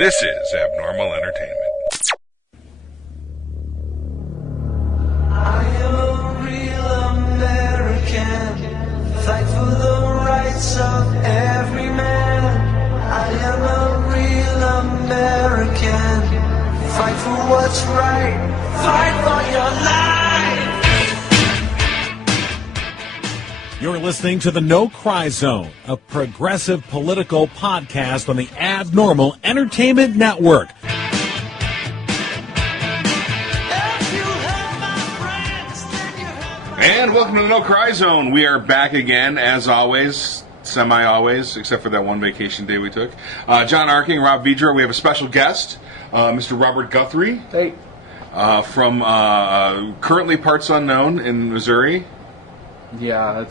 This is Abnormal Entertainment. I am a real American, fight for the rights of every man. I am a real American, fight for what's right, fight for your life. You're listening to the No Cry Zone, a progressive political podcast on the Abnormal Entertainment Network. And welcome to the No Cry Zone. We are back again, as always, semi-always, except for that one vacation day we took. John Arking, Rob Vidro. We have a special guest, Mr. Robert Guthrie. Hey. From currently parts unknown in Missouri. Yeah,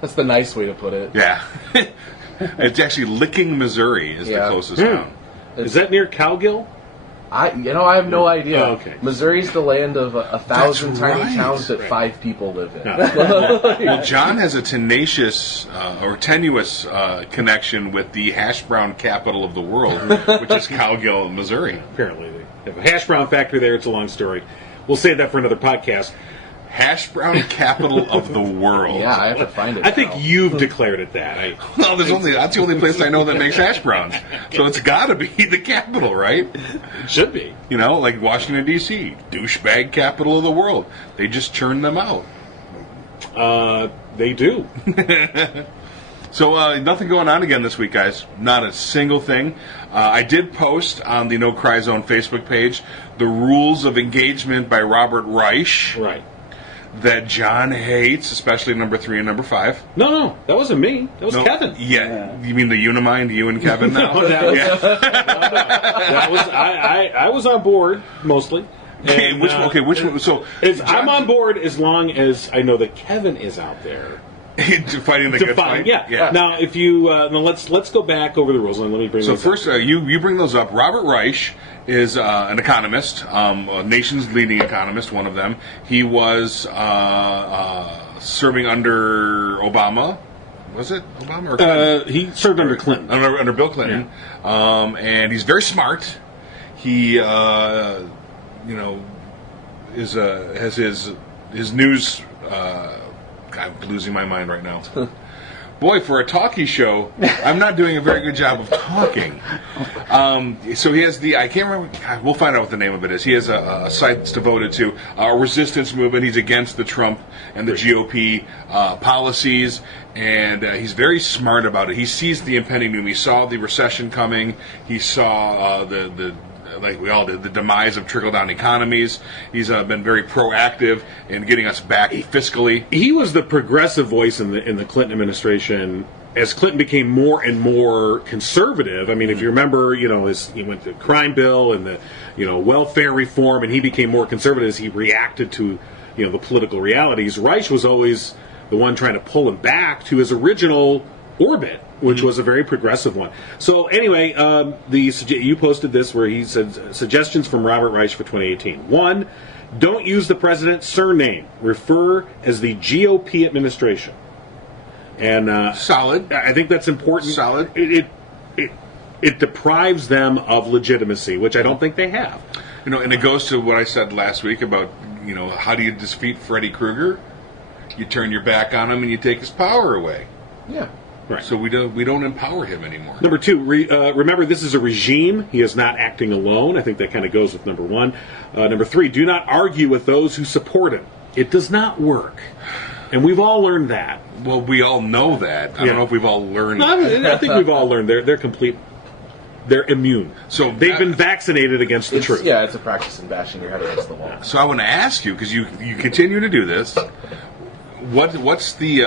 that's the nice way to put it. Yeah. It's actually Licking, Missouri is the closest town. Is that near Cowgill? I have no idea. Oh, okay. Missouri's the land of a thousand tiny right. towns that 5 people live in. Well, John has a tenacious or tenuous connection with the hash brown capital of the world, which is Cowgill, Missouri. Apparently. They have a hash brown factory there. It's a long story. We'll save that for another podcast. Hash brown capital of the world. Yeah, I have to find it. I think now. you've declared it that. Well, that's the only place I know that makes hash browns. So it's got to be the capital, right? It should be. You know, like Washington, D.C., douchebag capital of the world. They just churn them out. They do. So nothing going on again this week, guys. Not a single thing. I did post on the No Cry Zone Facebook page the rules of engagement by Robert Reich. Right. That John hates, especially number 3 and number 5. No, that wasn't me. That was Kevin. Yeah. You mean the Unimind, you and Kevin now? No, that was I was on board mostly. Okay, And, which one? So I'm on board as long as I know that Kevin is out there. fighting the good fight. Yeah. Now, if you let's go back over the rules and let me bring. So those first, up. you bring those up. Robert Reich is an economist, a nation's leading economist. One of them. He was serving under Obama. Was it Obama or Clinton? He served under Clinton. Under Bill Clinton. Yeah. And he's very smart. He has his news. I'm losing my mind right now. Boy, for a talkie show, I'm not doing a very good job of talking. So he has I can't remember, we'll find out what the name of it is. He has a site that's devoted to a resistance movement. He's against the Trump and the GOP policies, and he's very smart about it. He sees the impending doom. He saw the recession coming. He saw like we all did, the demise of trickle-down economies. He's been very proactive in getting us back fiscally. He was the progressive voice in the Clinton administration as Clinton became more and more conservative. I mean, if you remember, he went to crime bill and the welfare reform, and he became more conservative as he reacted to the political realities. Reich was always the one trying to pull him back to his original orbit, which was a very progressive one. So anyway, you posted this where he said suggestions from Robert Reich for 2018. 1, don't use the president's surname. Refer as the GOP administration. And solid. I think that's important. Solid. It deprives them of legitimacy, which I don't think they have. And it goes to what I said last week about how do you defeat Freddy Krueger? You turn your back on him and you take his power away. Yeah. Right. So we don't empower him anymore. Number 2, remember this is a regime. He is not acting alone. I think that kind of goes with number 1. Number 3, do not argue with those who support him. It does not work. And we've all learned that. Well, we all know that. I don't know if we've all learned No, that. I think we've all learned. They're complete. They're immune. So they've been vaccinated against the truth. Yeah, it's a practice in bashing your head against the wall. So I want to ask you, because you continue to do this, what's the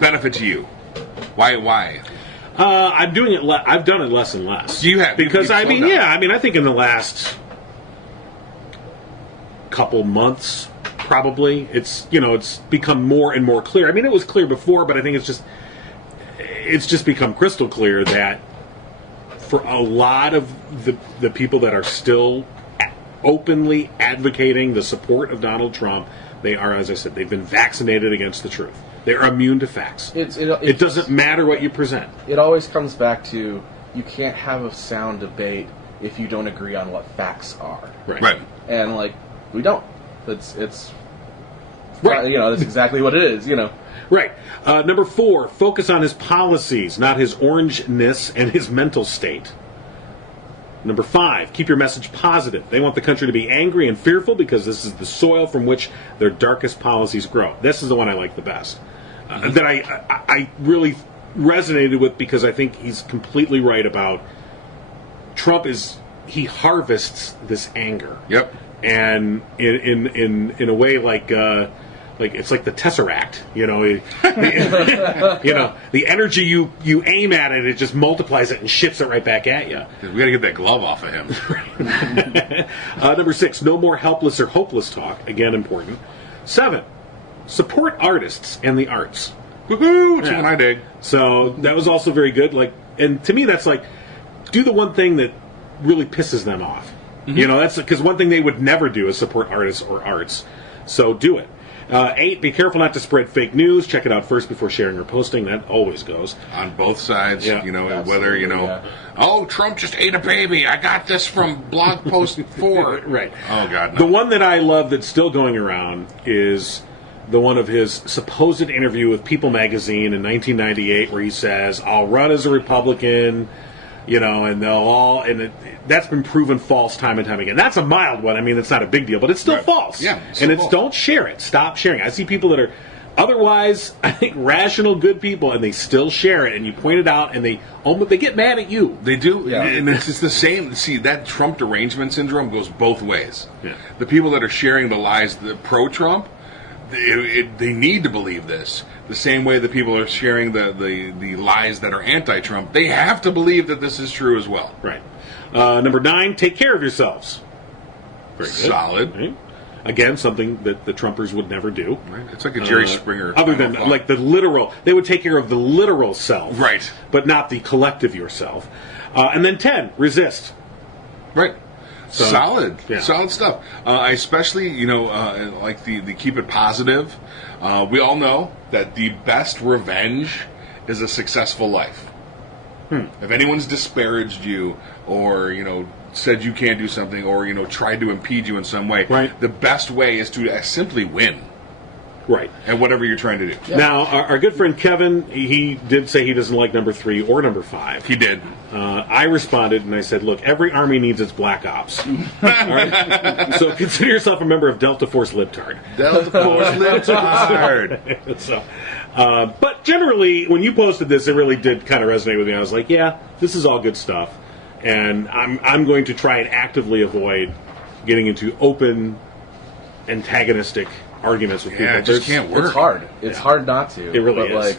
benefit to you? Why? I'm doing it. I've done it less and less. You have because I think in the last couple months, probably it's become more and more clear. I mean, it was clear before, but I think it's just become crystal clear that for a lot of the people that are still openly advocating the support of Donald Trump, they are, as I said, they've been vaccinated against the truth. They're immune to facts. It doesn't matter what you present. It always comes back to you can't have a sound debate if you don't agree on what facts are. Right. And like we don't. It's Right. That's exactly what it is. Right. Number 4, focus on his policies, not his orangeness and his mental state. Number 5, keep your message positive. They want the country to be angry and fearful because this is the soil from which their darkest policies grow. This is the one I like the best. That I really resonated with because I think he's completely right about Trump he harvests this anger. Yep. And in a way like it's like the Tesseract, the energy you aim at it just multiplies it and shifts it right back at you. We got to get that glove off of him. Number 6, no more helpless or hopeless talk. Again, important. 7, support artists and the arts. Woohoo! Chicken I dig. So that was also very good. And to me, that's like do the one thing that really pisses them off. Mm-hmm. That's because one thing they would never do is support artists or arts. So do it. 8, be careful not to spread fake news. Check it out first before sharing or posting. That always goes. On both sides, Absolutely, whether, oh, Trump just ate a baby. I got this from blog post 4. Right. Oh, God, no. The one that I love that's still going around is the one of his supposed interview with People magazine in 1998 where he says, I'll run as a Republican, and they'll all, that's been proven false time and time again. That's a mild one. I mean, it's not a big deal, but it's still false. Yeah. Don't share it. Stop sharing. I see people that are otherwise, I think, rational, good people, and they still share it, and you point it out, and they get mad at you. They do, Yeah. and it's the same. See, that Trump derangement syndrome goes both ways. Yeah. The people that are sharing the lies, the pro-Trump, they need to believe this. The same way the people are sharing the lies that are anti-Trump, they have to believe that this is true as well. Right. Number 9, take care of yourselves. Very good. Solid. Right. Again, something that the Trumpers would never do. Right. It's like a Jerry Springer. Other than like the literal, they would take care of the literal self. Right. But not the collective yourself. And then 10, resist. Right. So, solid. yeah. Solid stuff. I especially, like the keep it positive. We all know that the best revenge is a successful life. If anyone's disparaged you or, said you can't do something or, tried to impede you in some way, right. The best way is to simply win. Right. At whatever you're trying to do. Yeah. Now, our good friend Kevin, he did say he doesn't like number 3 or number 5. He did. I responded and I said, look, every army needs its black ops. All right? So consider yourself a member of Delta Force Libtard. Delta Force Libtard. So, but generally, when you posted this, it really did kind of resonate with me. I was like, yeah, this is all good stuff. And I'm going to try and actively avoid getting into open, antagonistic arguments with people. It just can't work. It's hard. It's hard not to. It really but, is.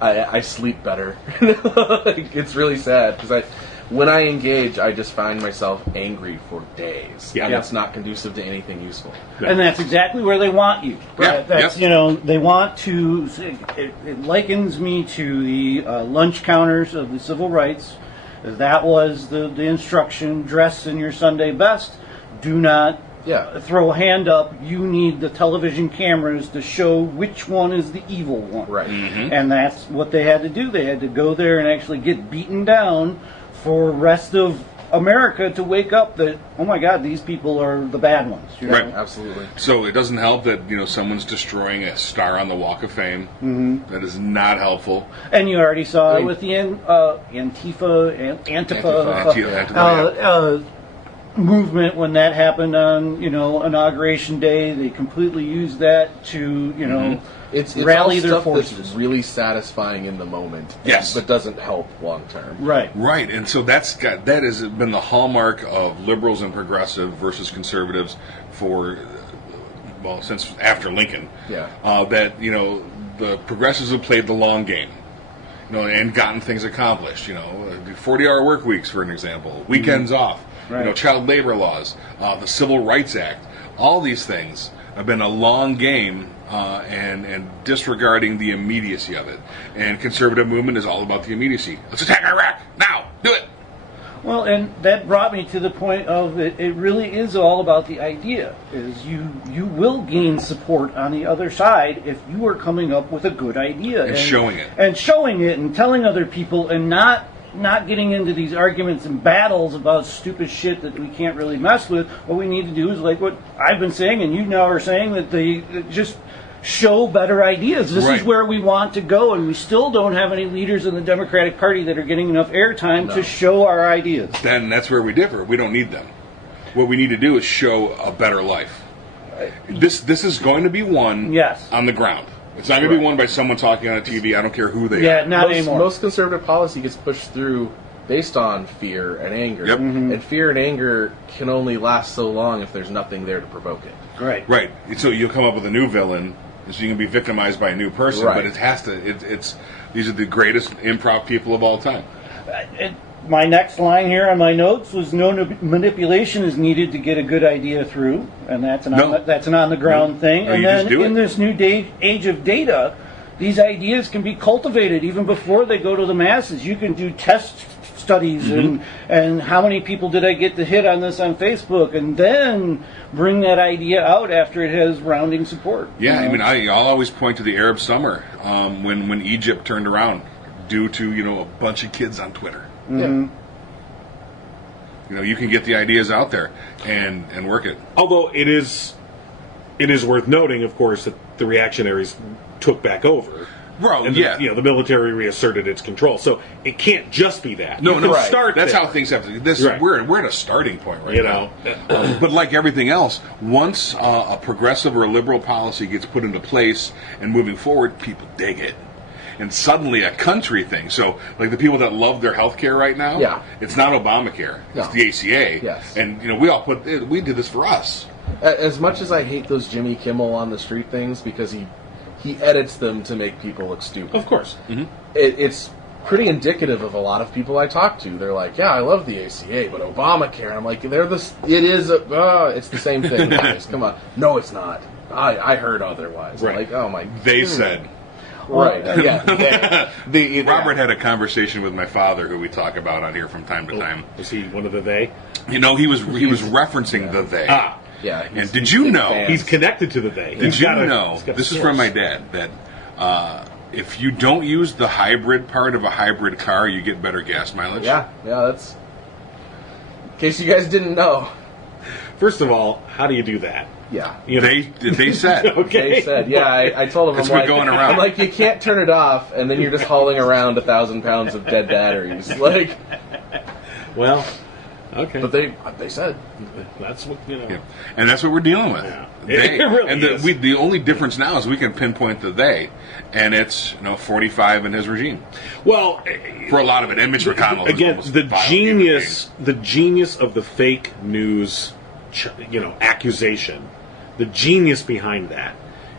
I sleep better. It's really sad because when I engage, I just find myself angry for days. Yeah. And it's not conducive to anything useful. And that's exactly where they want you. Yeah, That's, they want to, it likens me to the lunch counters of the civil rights. That was the instruction, dress in your Sunday best. Do not throw a hand up. You need the television cameras to show which one is the evil one. Right. Mm-hmm. And that's what they had to do. They had to go there and actually get beaten down for the rest of America to wake up that, oh my God, these people are the bad ones. Right. Absolutely. So it doesn't help that someone's destroying a star on the Walk of Fame. Mm-hmm. That is not helpful. And you already saw it with the Antifa movement when that happened on Inauguration Day. They completely used that to It's rally all their stuff forces. that's really satisfying in the moment. Yes. But doesn't help long term. Right. Right, and so that has been the hallmark of liberals and progressive versus conservatives since after Lincoln. Yeah. That the progressives have played the long game, and gotten things accomplished. 40-hour work weeks, for an example, weekends off. Right. Child labor laws, the Civil Rights Act. All these things have been a long game. And disregarding the immediacy of it. And conservative movement is all about the immediacy. Let's attack Iraq now. Do it. Well, and that brought me to the point of it really is all about the idea. Is you will gain support on the other side if you are coming up with a good idea. And showing it. And showing it and telling other people and not getting into these arguments and battles about stupid shit that we can't really mess with. What we need to do is like what I've been saying and you now are saying, that they just show better ideas. This Right. is where we want to go, and we still don't have any leaders in the Democratic Party that are getting enough airtime to show our ideas. Then that's where we differ. We don't need them. What we need to do is show a better life. This is going to be won Yes. on the ground. It's not going to be won by someone talking on a TV. I don't care who they Yeah, are. not anymore. Most conservative policy gets pushed through based on fear and anger. Yep. Mhm. And fear and anger can only last so long if there's nothing there to provoke it. Right. Right. So you'll come up with a new villain. So you can be victimized by a new person, Right. but it has to. It's these are the greatest improv people of all time. My next line here on my notes was manipulation is needed to get a good idea through, and that's an on the ground thing. No, And you then just do in it. this new age of data, these ideas can be cultivated even before they go to the masses. You can do test studies and how many people did I get to hit on this on Facebook, and then bring that idea out after it has rounding support. Yeah, you know? I mean, I'll always point to the Arab Summer when Egypt turned around due to a bunch of kids on Twitter. Mm-hmm. You can get the ideas out there and work it. Although it is worth noting, of course, that the reactionaries took back over. Bro, And yeah. the military reasserted its control. So it can't just be that. No, You can right. start That's there. how things have to. This Right. we're at a starting point right You now. know. But like everything else, once a progressive or a liberal policy gets put into place and moving forward, people dig it. And suddenly a country thing. So, like the people that love their health care right now, Yeah. it's not Obamacare. No. It's the ACA. Yes. And, we did this for us. As much as I hate those Jimmy Kimmel on the street things because he edits them to make people look stupid. Of course. It's pretty indicative of a lot of people I talk to. They're like, "Yeah, I love the ACA, but Obamacare." I'm like, it's the same thing, guys. Come on. No, it's not. I heard otherwise. Right. I'm like, oh my. They said. Right. Yeah. Robert had a conversation with my father, who we talk about on here from time to time. Is he one of the they? He was referencing the they. Ah. Yeah. And did you know? He's connected to the they. Did you know? This is from my dad. That if you don't use the hybrid part of a hybrid car, you get better gas mileage. Yeah. That's. In case you guys didn't know. First of all, how do you do that? Yeah. They said. Okay. They said, yeah, I told him, That's I'm what like, going around. I'm like, you can't turn it off, and then you're just hauling around 1,000 pounds of dead batteries. Like, Well, okay. but they said, That's what Yeah. And that's what we're dealing with. Yeah. They. It really and is. the only difference now is we can pinpoint the they, and it's 45 in his regime Well, for a lot of it. And Mitch McConnell is again, almost the violent genius of the fake news, accusation, the genius behind that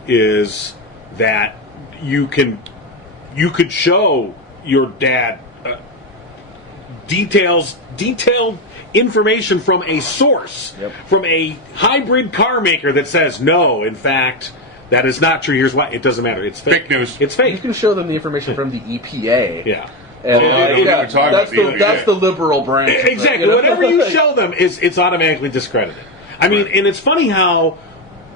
is that you could show your dad detailed information from a source, from a hybrid car maker that says, no, in fact, that is not true. Here's why. It doesn't matter. It's fake. Fake news. It's you fake. can show them the information from the EPA. Yeah. And Oh, I don't even talk about the EPA. that's the liberal branch. of it, Exactly. you know? Whatever you show them it's automatically discredited. I mean, and it's funny how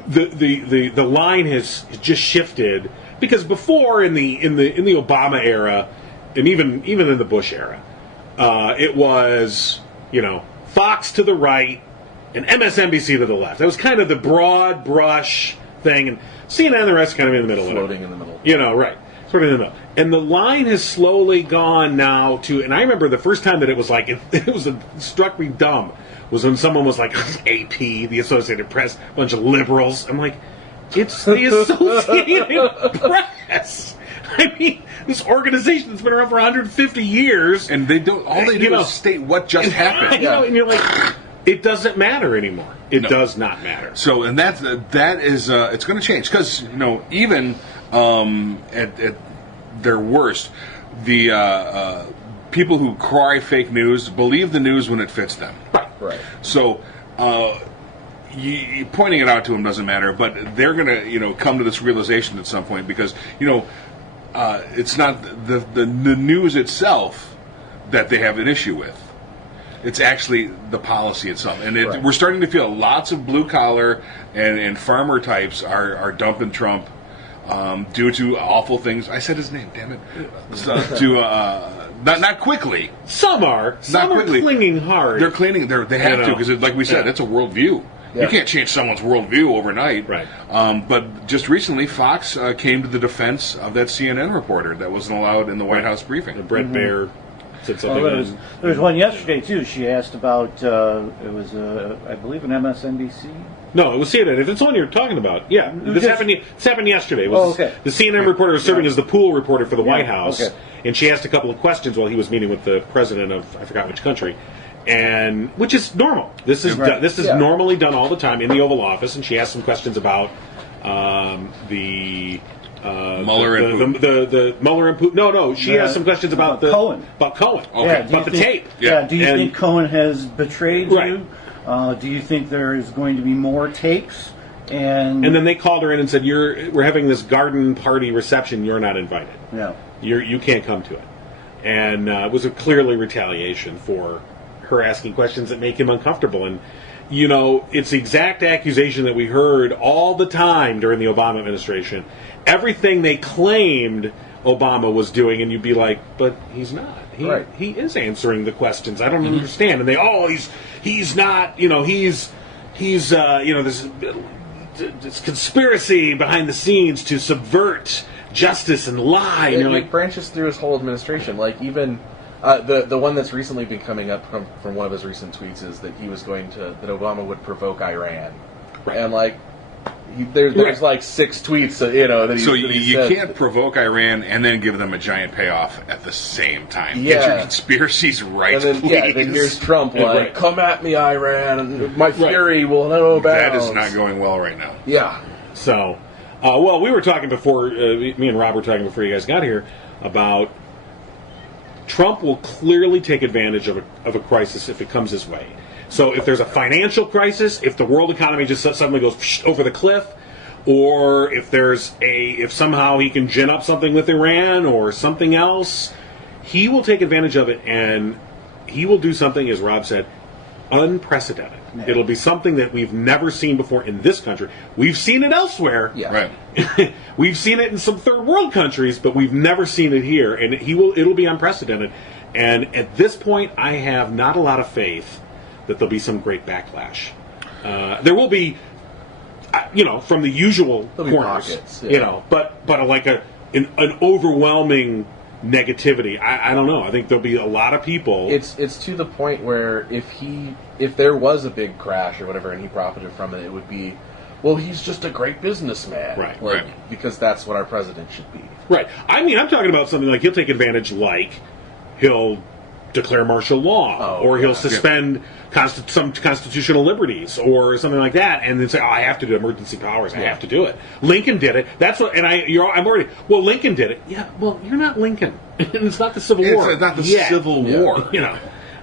the line has just shifted, because before in the Obama era, and even in the Bush era, it was Fox to the right and MSNBC to the left. That was kind of the broad brush thing, and CNN and the rest kind of in the middle. Floating in the middle. Right. Sort of in the middle. And the line has slowly gone now to, and I remember the first time that it was like, it struck me dumb, was when someone was like, AP, the Associated Press, a bunch of liberals. I'm like, it's the Associated Press. I mean, this organization that's been around for 150 years. And they don't. All they do is state what just happened. And you're like, it doesn't matter anymore. It does not matter. So, and that is it's going to change, because even at their worst, the people who cry fake news believe the news when it fits them. Right. So, you pointing it out to them doesn't matter, but they're going to come to this realization at some point, because it's not the news itself that they have an issue with. It's actually the policy itself. And Right. we're starting to feel lots of blue-collar and farmer types are dumping Trump due to awful things. I said his name, damn it. Not quickly. Some are quickly. clinging hard. They're clinging. They have to because, like we said, Yeah. it's a worldview. Yeah. You can't change someone's worldview overnight. Right. But just recently, Fox came to the defense of that CNN reporter that wasn't allowed in the White House briefing. Brett Baer said something. Well, there was one yesterday too. She asked about it was I believe an MSNBC. No, it was CNN. If it's the one you're talking about, yeah, this happened. This happened yesterday. It was Oh, okay. The CNN reporter was serving as the pool reporter for the White House, okay. and she asked a couple of questions while he was meeting with the president of I forgot which country, and which is normal. This is Right. this is Yeah. normally done all the time in the Oval Office, and she asked some questions about the. Mueller and the Mueller and Putin. No. She asked some questions about the Cohen. About Cohen. Okay. Yeah, do you About the think- tape. Yeah. Do you And- think Cohen has betrayed Right. you? Do you think there is going to be more tapes? And And then they called her in and said, "We're having this garden party reception. You're not invited. yeah. You can't come to it." And it was a clearly retaliation for her asking questions that make him uncomfortable. And it's the exact accusation that we heard all the time during the Obama administration. Everything they claimed Obama was doing, and you'd be like, "But he's not. Right. He is answering the questions. I don't understand." And he's not. This conspiracy behind the scenes to subvert justice and lie. It like branches through his whole administration. Like even the one that's recently been coming up from one of his recent tweets is that that Obama would provoke Iran, Right. and like there's Right. like 6 tweets that that he So that you he said. can't provoke Iran and then give them a giant payoff at the same time. Get Yeah. your conspiracies right, And then please. then here's Trump like, right. "Come at me, Iran, and my fury will know That bounds." is not going well right now. Yeah, So, well, we were talking before, me and Rob were talking before you guys got here, about Trump will clearly take advantage of a crisis if it comes his way. So if there's a financial crisis, if the world economy just suddenly goes over the cliff, or if somehow he can gin up something with Iran or something else, he will take advantage of it, and he will do something, as Rob said, unprecedented. Yeah. It'll be something that we've never seen before in this country. We've seen it elsewhere. yeah, Right. We've seen it in some third world countries, but we've never seen it here, and it'll be unprecedented. And at this point, I have not a lot of faith that there'll be some great backlash. There will be, from the usual There'll be corners, pockets, yeah. but like an overwhelming negativity. I don't know. I think there'll be a lot of people. It's to the point where if there was a big crash or whatever and he profited from it, it would be, well, he's just a great businessman, Right, right. Because that's what our president should be. Right. I mean, I'm talking about something like he'll take advantage, like he'll declare martial law, Oh, or he'll yeah. suspend some constitutional liberties, or something like that, and then say, "Oh, I have to do emergency powers. I have to do it." Lincoln did it. That's what. And I'm already. Well, Lincoln did it. Yeah. Well, you're not Lincoln, and it's not the Civil War. It's not the yet. Civil Yeah. War.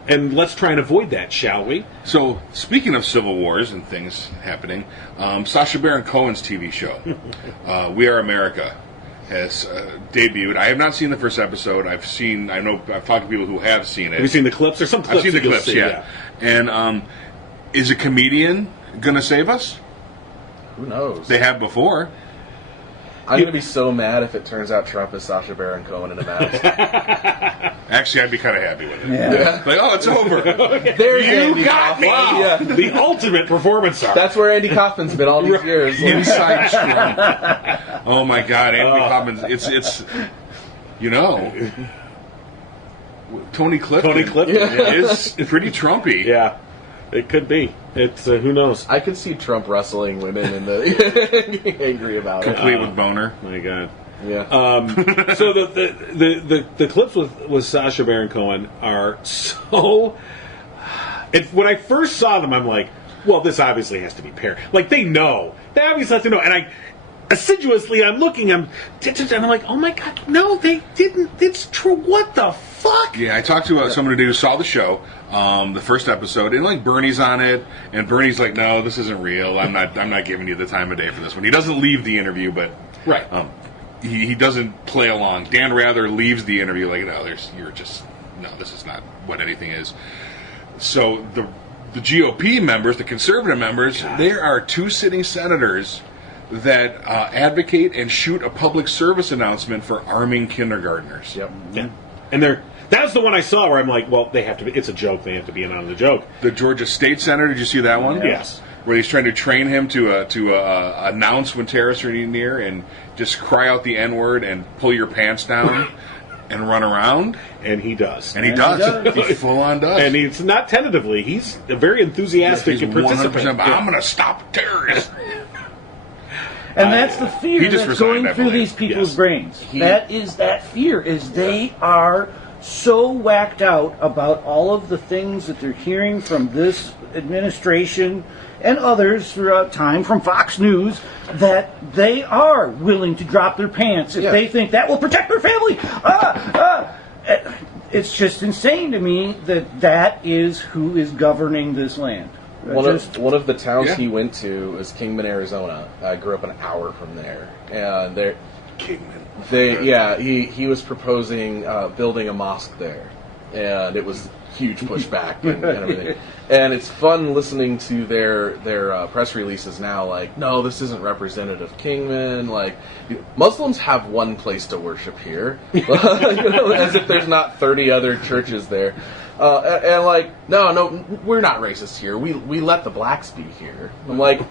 And let's try and avoid that, shall we? So, speaking of civil wars and things happening, Sacha Baron Cohen's TV show, We Are America, has debuted. I have not seen the first episode. I've talked to people who have seen it. Have you seen the clips? There's some clips. I've seen the that you'll clips, see, yeah. And is a comedian going to save us? Who knows? They have before. I'm going to be so mad if it turns out Trump is Sacha Baron Cohen in a mask. Actually, I'd be kind of happy with it. Yeah. Like, oh, it's over. There's You Andy got Kaufman. me! Yeah. The ultimate performance art. That's where Andy Kaufman's been all these years. Inside Trump. Oh my God, Andy Kaufman. It's Tony Clifton. Tony Clifton. Yeah. is pretty Trumpy. Yeah, it could be. It's who knows. I could see Trump wrestling women and getting angry about it. Complete with boner. My God. Yeah. So the clips with Sacha Baron Cohen are so. When I first saw them, I'm like, well, this obviously has to be paired. Like they know. They obviously have to know. And I assiduously, I'm looking. And I'm like, oh my God, no, they didn't. It's true. What the fuck? Yeah, I talked to someone who saw the show, the first episode, and like Bernie's on it, and Bernie's like, "No, this isn't real. I'm not giving you the time of day for this one." He doesn't leave the interview, but Right. He doesn't play along. Dan Rather leaves the interview like, "No, this is not what anything is." So the GOP members, the conservative members, there are 2 sitting senators that advocate and shoot a public service announcement for arming kindergartners. Yep. Yeah. And that's the one I saw where I'm like, well, they have to be. It's a joke. They have to be in on the joke. The Georgia State Senator, did you see that one? Yes. Where he's trying to train him to announce when terrorists are near and just cry out the N-word and pull your pants down and run around. And he does. And he does. He full on does. And it's not tentatively. He's a very enthusiastic he's participant. 100%, I'm going to stop terrorists. And that's the fear he just that's resigned, going I through believe. these people's Yes. brains. That is that fear, is they are so whacked out about all of the things that they're hearing from this administration and others throughout time from Fox News that they are willing to drop their pants if they think that will protect their family. It's just insane to me that is who is governing this land. One of the towns he went to is Kingman, Arizona. I grew up an hour from there, and he was proposing building a mosque there, and it was huge pushback and everything. And it's fun listening to their press releases now. Like, no, this isn't representative of Kingman. Like, Muslims have one place to worship here, as if there's not 30 other churches there. And like, no, we're not racist here. We let the blacks be here. I'm like,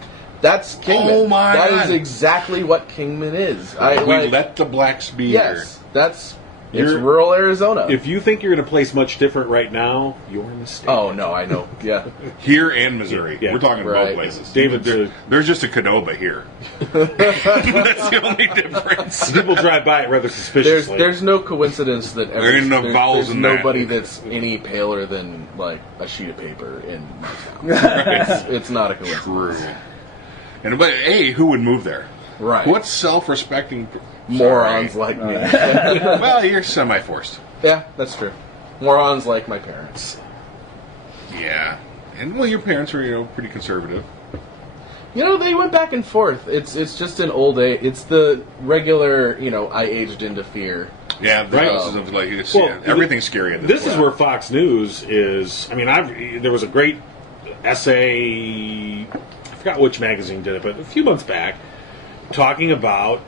that's Kingman. Oh my God. That is exactly what Kingman is. We let the blacks be here. Yes, it's rural Arizona. If you think you're in a place much different right now, you're mistaken. Oh no, I know. Yeah, Here and Missouri. Yeah. We're talking Right. both places. David, there's just a Cadoba here. That's the only difference. people drive by it rather suspiciously. there's no coincidence that There ain't enough vowels there's in that. nobody that's any paler than like a sheet of paper in my town. It's not a coincidence. True. But who would move there? Right. What self-respecting Morons like me. Well, you're semi-forced. Yeah, that's true. Morons like my parents. Yeah, and your parents were pretty conservative. They went back and forth. It's just an old age. It's the regular. I aged into fear. Yeah, the Right. houses of like everything's scary at This point. is where Fox News is. I mean, there was a great essay. I forgot which magazine did it, but a few months back, talking about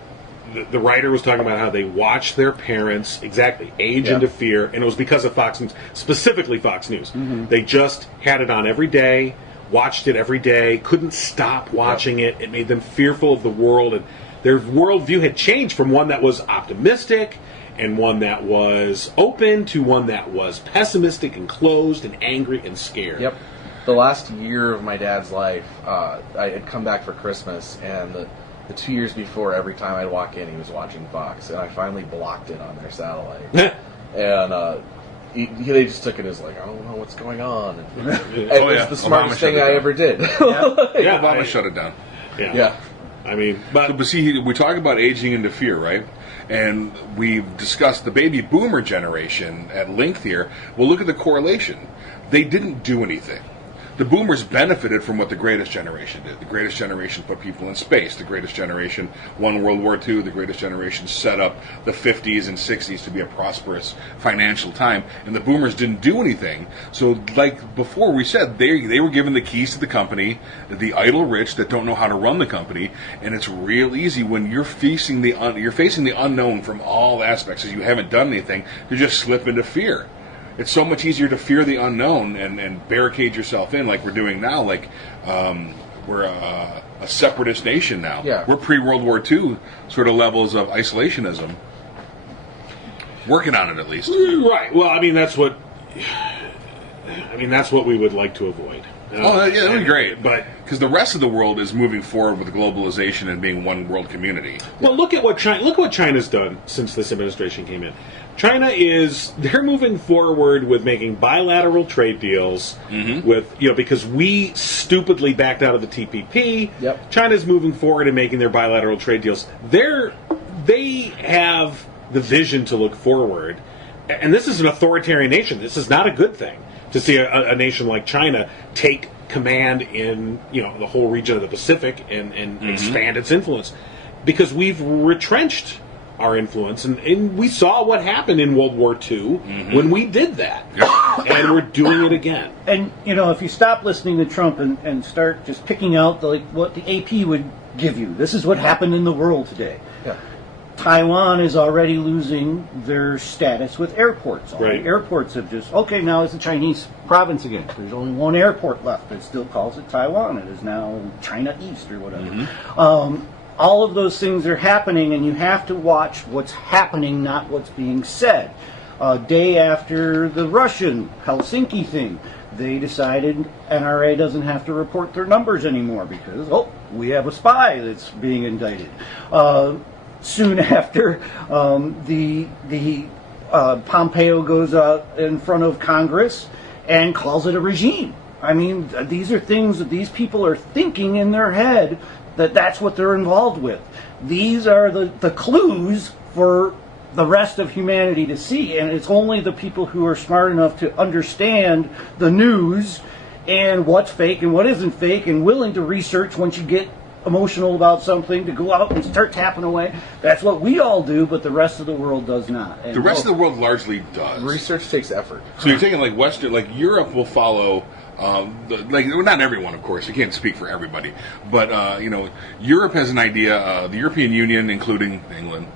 the writer was talking about how they watched their parents age into fear, and it was because of Fox News, specifically Fox News. Mm-hmm. They just had it on every day, watched it every day, couldn't stop watching it. It made them fearful of the world, and their worldview had changed from one that was optimistic and one that was open to one that was pessimistic and closed and angry and scared. Yep. The last year of my dad's life, I had come back for Christmas, and the 2 years before, every time I'd walk in, he was watching Fox, and I finally blocked it on their satellite. And they just took it as like, I don't know what's going on. And it was the smartest thing I ever did. Obama shut it down. Yeah. I mean, But see, we talk about aging into fear, right? And we've discussed the baby boomer generation at length here. Well, look at the correlation. They didn't do anything. The boomers benefited from what the greatest generation did. The greatest generation put people in space. The greatest generation won World War II. The greatest generation set up the 50s and 60s to be a prosperous financial time. And the boomers didn't do anything. So, like before we said, they were given the keys to the company, the idle rich that don't know how to run the company. And it's real easy when you're facing the unknown from all aspects, as you haven't done anything, to just slip into fear. It's so much easier to fear the unknown and barricade yourself in like we're doing now. Like we're a separatist nation now. Yeah. We're pre-World War II sort of levels of isolationism. Working on it at least. right. Well, I mean that's what we would like to avoid. That would be great. But because the rest of the world is moving forward with globalization and being one world community. Well, look at what China's done since this administration came in. They're moving forward with making bilateral trade deals with, because we stupidly backed out of the TPP. Yep. China's moving forward and making their bilateral trade deals. They have the vision to look forward. And this is an authoritarian nation. This is not a good thing to see a nation like China take command in, the whole region of the Pacific and expand its influence. Because we've retrenched our influence. And we saw what happened in World War II when we did that. And we're doing it again. And, if you stop listening to Trump and start just picking out what the AP would give you, this is what happened in the world today. Yeah. Taiwan is already losing their status with airports. All the Right. airports have now it's a Chinese province again. There's only one airport left. It still calls it Taiwan. It is now China East or whatever. All of those things are happening, and you have to watch what's happening, not what's being said. A day after the Russian Helsinki thing, they decided NRA doesn't have to report their numbers anymore because, we have a spy that's being indicted. Soon after, Pompeo goes out in front of Congress and calls it a regime. I mean, these are things that these people are thinking in their head that's what they're involved with. These are the clues for the rest of humanity to see, and it's only the people who are smart enough to understand the news and what's fake and what isn't fake and willing to research once you get emotional about something to go out and start tapping away. That's what we all do, but the rest of the world does not. And The rest of the world largely does. Research takes effort. So you're taking like Western, like Europe will follow. Not everyone, of course. You can't speak for everybody, but Europe has an idea. The European Union, including England,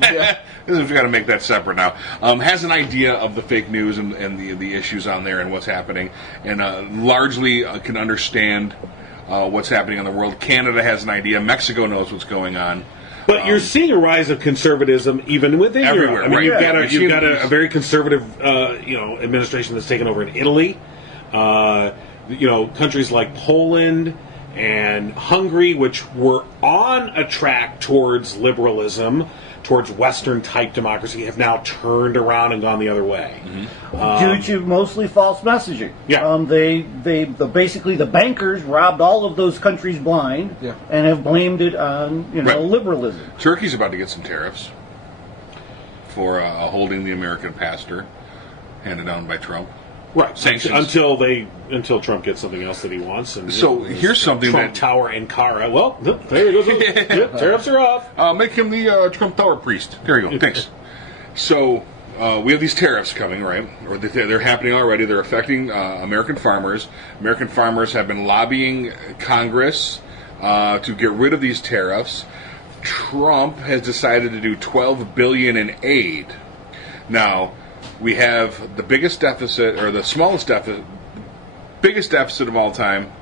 we've got to make that separate now. Has an idea of the fake news and the issues on there and what's happening, and largely can understand what's happening in the world. Canada has an idea. Mexico knows what's going on. But you're seeing a rise of conservatism even within everywhere. Europe. I mean, Right. you've got a very conservative, administration that's taken over in Italy. Countries like Poland and Hungary, which were on a track towards liberalism, towards Western-type democracy, have now turned around and gone the other way. due to mostly false messaging. Yeah. Basically the bankers robbed all of those countries blind and have blamed it on liberalism. Turkey's about to get some tariffs for holding the American pastor handed down by Trump. Right. Sanctions. Until Trump gets something else that he wants. And So here's something Trump that Tower Ankara. Well, there you go. Tariffs are off. make him the Trump Tower priest. There you go. Thanks. So we have these tariffs coming, right? Or they're happening already. They're affecting American farmers. American farmers have been lobbying Congress to get rid of these tariffs. Trump has decided to do $12 billion in aid. Now, we have the biggest deficit, or the biggest deficit of all time,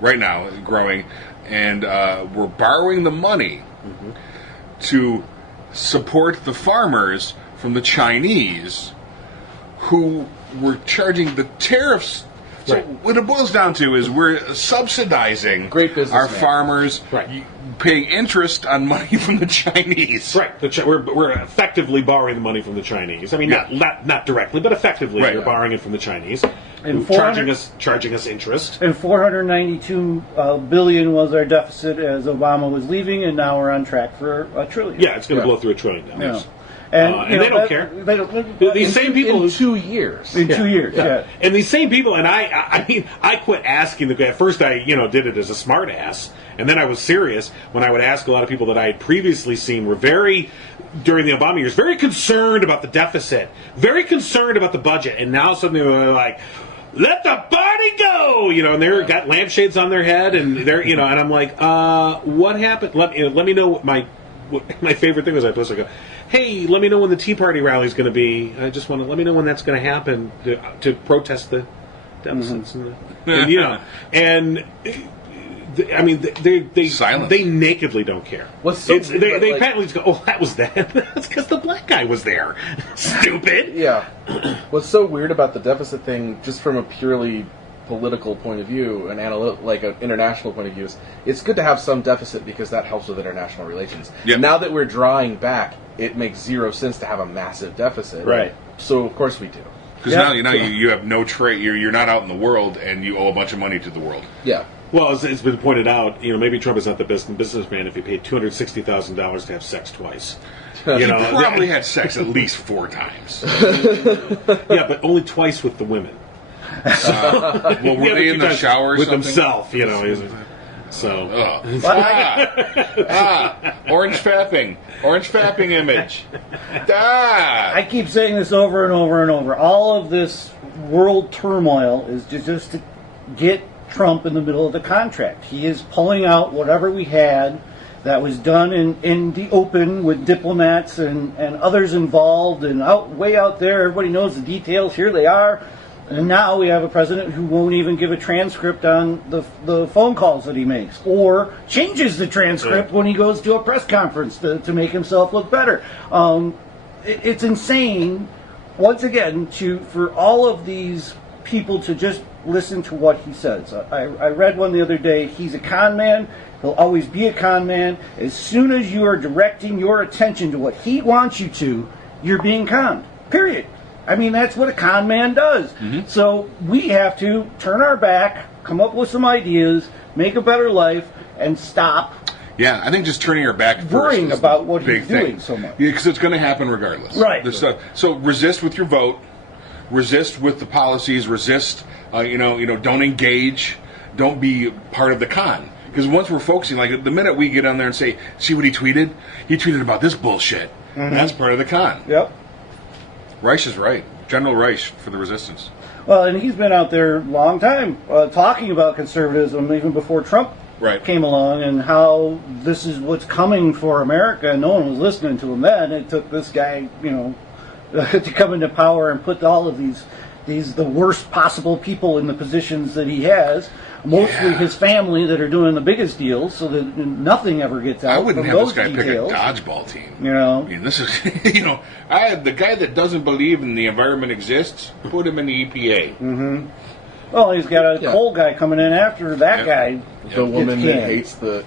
right now, growing, and we're borrowing the money to support the farmers from the Chinese, who were charging the tariffs. So what it boils down to is we're subsidizing Great businessman. our farmers, paying interest on money from the Chinese. Right. We're effectively borrowing the money from the Chinese. I mean, not directly, but effectively we're borrowing it from the Chinese. And charging us interest. And $492 billion was our deficit as Obama was leaving, and now we're on track for $1 trillion. Yeah, it's going to blow through $1 trillion. Yeah. And, they don't care. They don't. These same people in 2 years. In 2 years, yeah. And these same people, and I quit asking the guy. At first, I did it as a smart ass, and then I was serious when I would ask a lot of people that I had previously seen were during the Obama years, very concerned about the deficit, very concerned about the budget, and now suddenly they're like, let the party go, and they're got lampshades on their head, and they're, and I'm like, what happened? Let me know what my favorite thing was. I posted, I go, hey, let me know when the Tea Party rally is going to be. I just want to let me know when that's going to happen to protest the deficits they nakedly don't care. What's so they apparently just go, oh, that was that. That's because the black guy was there. Stupid. Yeah. What's so weird about the deficit thing, just from a purely political point of view, an international point of view, is it's good to have some deficit because that helps with international relations. Yep. Now that we're drawing back, it makes zero sense to have a massive deficit. Right. So of course we do. Because now you have no trade. You're not out in the world, and you owe a bunch of money to the world. Yeah. Well, as it's been pointed out, maybe Trump is not the best businessman if he paid $260,000 to have sex twice. He probably had sex at least 4 times. Yeah, but only twice with the women. Well, were they in the shower or with something? himself? So, orange fapping image. I keep saying this over and over and over. All of this world turmoil is just to get Trump in the middle of the contract. He is pulling out whatever we had that was done in the open with diplomats and others involved and way out there. Everybody knows the details. Here they are. And now we have a president who won't even give a transcript on the phone calls that he makes, or changes the transcript when he goes to a press conference to make himself look better. It's insane, once again, for all of these people to just listen to what he says. I read one the other day. He's a con man. He'll always be a con man. As soon as you are directing your attention to what he wants you to, you're being conned. Period. I mean, that's what a con man does. Mm-hmm. So we have to turn our back, come up with some ideas, make a better life, and stop. Yeah, I think just turning our back worrying first about what he's doing so much. Yeah, because it's going to happen regardless. Right. So resist with your vote, resist with the policies, resist. Don't engage, don't be part of the con. Because once we're focusing, like the minute we get on there and say, "See what he tweeted? He tweeted about this bullshit." Mm-hmm. That's part of the con. Yep. Reich is right. General Reich for the resistance. Well, and he's been out there a long time talking about conservatism even before Trump came along, and how this is what's coming for America. No one was listening to him then. It took this guy, to come into power and put all of these the worst possible people in the positions that he has. Mostly his family that are doing the biggest deals, so that nothing ever gets out. I wouldn't from have those this guy details. pick a dodgeball team. I mean, this is, the guy that doesn't believe in the environment exists, put him in the EPA. Mm-hmm. Well, he's got a coal guy coming in after that guy. The woman that hates the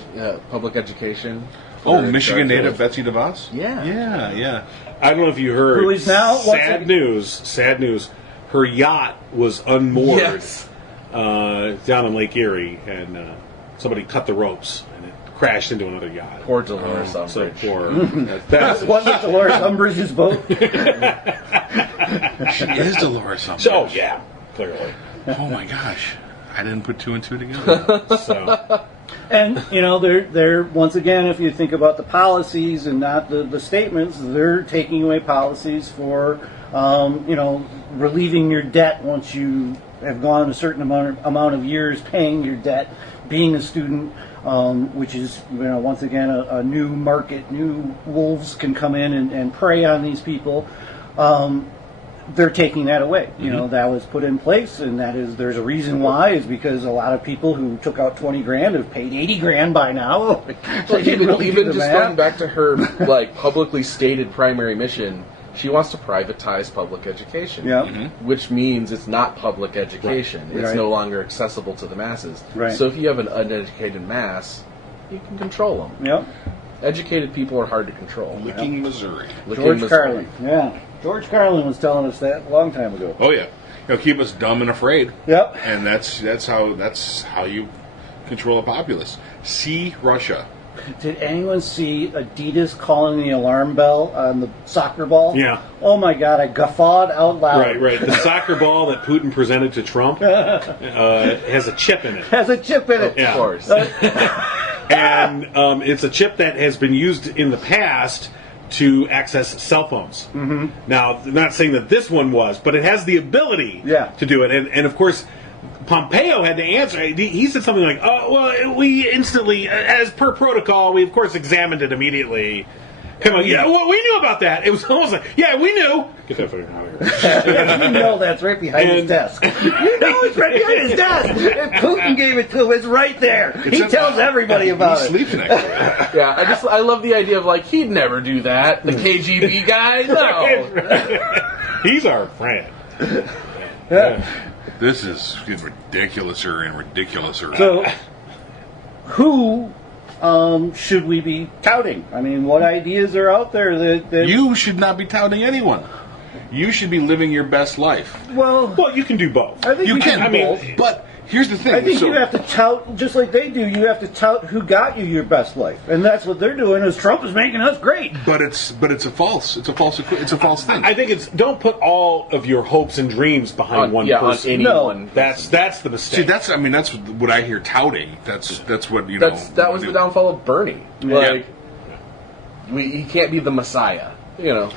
public education. Oh, Michigan native Betsy DeVos? Yeah. I don't know if you heard. Who is now? Sad news. Her yacht was unmoored. Yes. Down in Lake Erie, and somebody cut the ropes, and it crashed into another yacht. Poor Dolores Umbridge. So poor. That's Wasn't Dolores Umbridge's boat? She is Dolores Umbridge. Oh yeah, clearly. Oh my gosh, I didn't put two and two together. So. And they're once again, if you think about the policies and not the statements, they're taking away policies for relieving your debt once you have gone a certain amount of years paying your debt, being a student, which is once again a new market. New wolves can come in and prey on these people. They're taking that away. That was put in place, and there's a reason why, is because a lot of people who took out $20,000 have paid $80,000 by now. Even just going back to her publicly stated primary mission. She wants to privatize public education, which means it's not public education. Right. It's no longer accessible to the masses. Right. So if you have an uneducated mass, you can control them. Yep. Educated people are hard to control. Licking Missouri. George Carlin. Yeah. George Carlin was telling us that a long time ago. Oh yeah. Keep us dumb and afraid. Yep. And that's how you control a populace. See Russia. Did anyone see Adidas calling the alarm bell on the soccer ball? Yeah. Oh my God, I guffawed out loud. Right. The soccer ball that Putin presented to Trump has a chip in it. Has a chip in it. Yeah. Of course. And it's a chip that has been used in the past to access cell phones. Mm-hmm. Now, I'm not saying that this one was, but it has the ability to do it. And of course, Pompeo had to answer. He said something like, "Oh, well, we instantly, as per protocol, we of course examined it immediately." Come on, yeah, well, we knew about that. It was almost like, yeah, we knew. Get that fucking out of here. You know that's right behind his desk. You know it's right behind his desk. If Putin gave it to him, it's right there. He tells everybody about it. He sleeps next to it. Yeah, I love the idea of he'd never do that. The KGB guy, no. He's our friend. Yeah. This is ridiculouser and ridiculouser. So, who should we be touting? I mean, what ideas are out there that You should not be touting anyone. You should be living your best life. Well, you can do both. I think You we can, do both. but Here's the thing. I think so, you have to tout, just like they do, you have to tout who got you your best life. And that's what they're doing, is Trump is making us great. But it's a false thing. I think it's don't put all of your hopes and dreams behind one person. On anyone. That's the mistake. See, that's what I hear touting. That's what you know. That was the downfall of Bernie. Like, he can't be the Messiah. You know.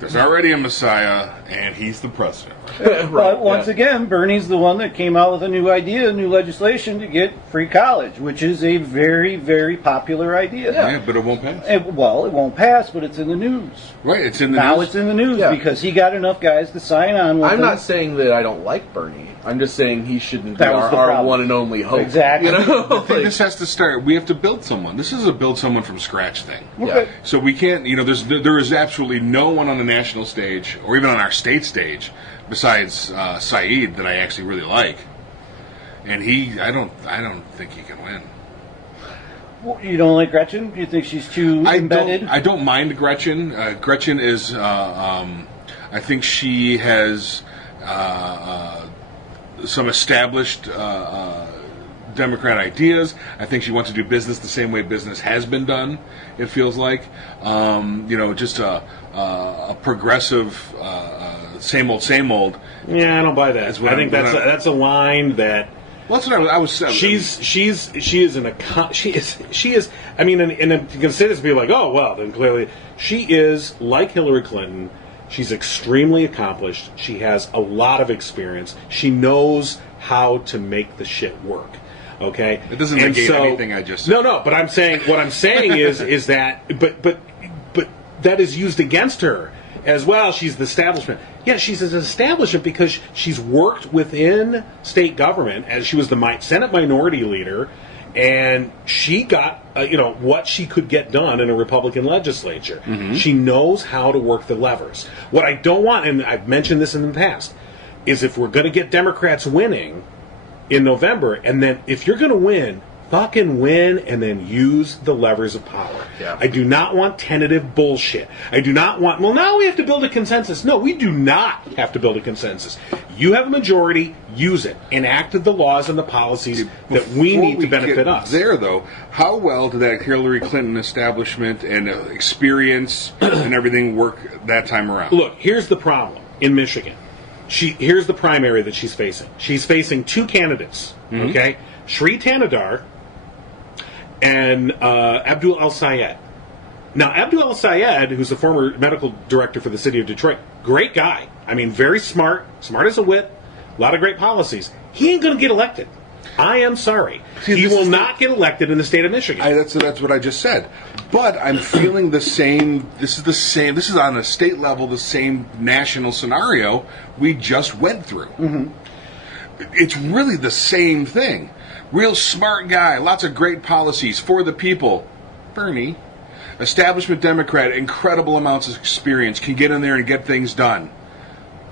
There's already a Messiah, and he's the president. But once again, Bernie's the one that came out with a new idea, new legislation to get free college, which is a very, very popular idea. Yeah, but it won't pass. It won't pass, but it's in the news. Right, it's in the Now news. it's in the news Yeah. because he got enough guys to sign on with I'm him. not saying that I don't like Bernie. I'm just saying he shouldn't be That was the our problem. one and only hope. Exactly. You know? I think this has to start. We have to build someone. This is a build someone from scratch thing. Yeah. So we can't. There is absolutely no one on the national stage or even on our state stage besides Saeed that I actually really like. And I don't think he can win. Well, you don't like Gretchen? You think she's too embedded? I don't mind Gretchen. Gretchen is. I think she has some established Democrat ideas. I think she wants to do business the same way business has been done. It feels like, just a progressive, same old. Yeah, I don't buy that. I think that's a line that. Well, that's what I was saying. She is. I mean, and you can say this and be like, oh well, then clearly she is like Hillary Clinton. She's extremely accomplished. She has a lot of experience. She knows how to make the shit work. Okay, it doesn't negate anything I just said. No. But I'm saying what I'm saying is that but that is used against her as well. She's the establishment. Yeah, she's an establishment because she's worked within state government as she was the Senate Minority Leader, and she got what she could get done in a Republican legislature. Mm-hmm. She knows how to work the levers. What I don't want, and I've mentioned this in the past, is if we're going to get Democrats winning in November, and then if you're going to win, fucking win and then use the levers of power. Yeah. I do not want tentative bullshit. I do not want, well, now we have to build a consensus. No, we do not have to build a consensus. You have a majority, use it. Enact the laws and the policies that we need to benefit us. There, though, how well did that Hillary Clinton establishment and experience and everything work that time around? Look, here's the problem in Michigan. Here's the primary that she's facing. She's facing two candidates, okay? Shri Tanadar and Abdul El-Sayed. Now, Abdul El-Sayed, who's the former medical director for the city of Detroit, great guy. I mean, very smart as a whip, a lot of great policies. He ain't going to get elected. I am sorry. He will not get elected in the state of Michigan. That's what I just said. But I'm feeling the same. This is the same. This is on a state level, the same national scenario we just went through. Mm-hmm. It's really the same thing. Real smart guy, lots of great policies for the people. Bernie, establishment Democrat, incredible amounts of experience, can get in there and get things done.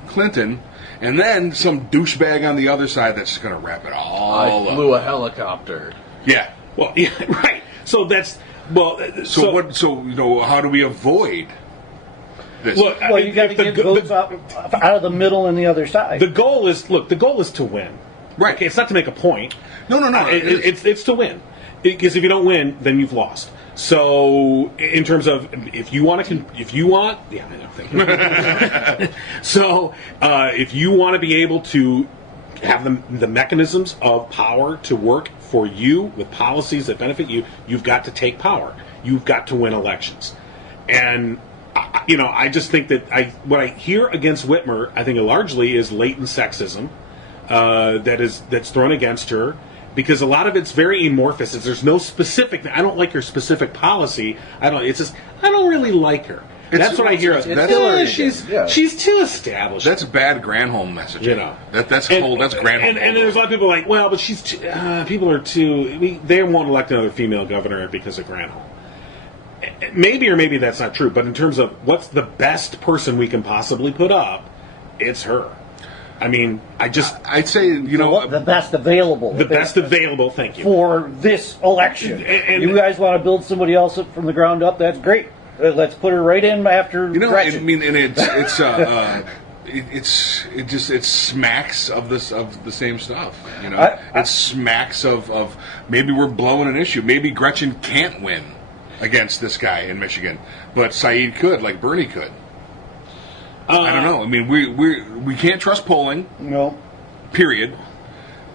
Clinton, and then some douchebag on the other side that's just going to wrap it all up. Flew a helicopter. Yeah. Well, yeah, right. So that's So how do we avoid this? Look, Well, you got to get votes out of the middle and the other side. the goal is to win. Right. Okay, it's not to make a point. No. It's to win. Because if you don't win, then you've lost. So, in terms of if you want, yeah, I know. Thank you. So, if you want to be able to have the mechanisms of power to work for you with policies that benefit you, you've got to take power. You've got to win elections. And I just think that what I hear against Whitmer, I think largely is latent sexism that's thrown against her. Because a lot of it's very amorphous. There's no specific. I don't like her specific policy. It's just I don't really like her. That's what I hear. She's too established. That's bad Granholm messaging. That's Granholm. And there's a lot of people like, well, but she's too, people are too. They won't elect another female governor because of Granholm. Maybe or maybe that's not true. But in terms of what's the best person we can possibly put up, it's her. I mean, I'd say, the best available. The best available, thank you. For this election. And you guys want to build somebody else up from the ground up, that's great. Let's put her right in after Gretchen. I mean, and it's it smacks of the same stuff. You know, it smacks of maybe we're blowing an issue. Maybe Gretchen can't win against this guy in Michigan, but Said could, like Bernie could. I don't know. I mean, we can't trust polling. No. Period.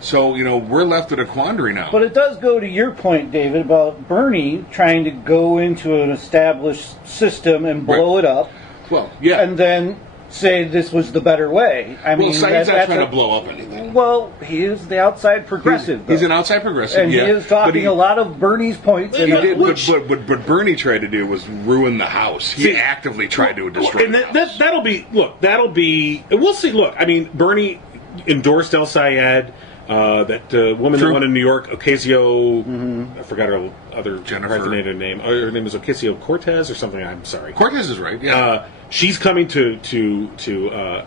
So, you know, we're left at a quandary now. But it does go to your point, David, about Bernie trying to go into an established system and blow it up. Well, yeah. And then say this was the better way. I mean, Said's not trying to blow up anything. Well, he is the outside progressive. He's an outside progressive, and he is talking a lot lot of Bernie's points. He did, what Bernie tried to do was ruin the house. He actively tried to destroy the house. That'll be, we'll see. Look, I mean, Bernie endorsed El Sayed. That woman that won in New York, Ocasio, I forgot her other hyphenated name. Her name is Ocasio-Cortez or something. I'm sorry. Cortez is right. Yeah. She's coming to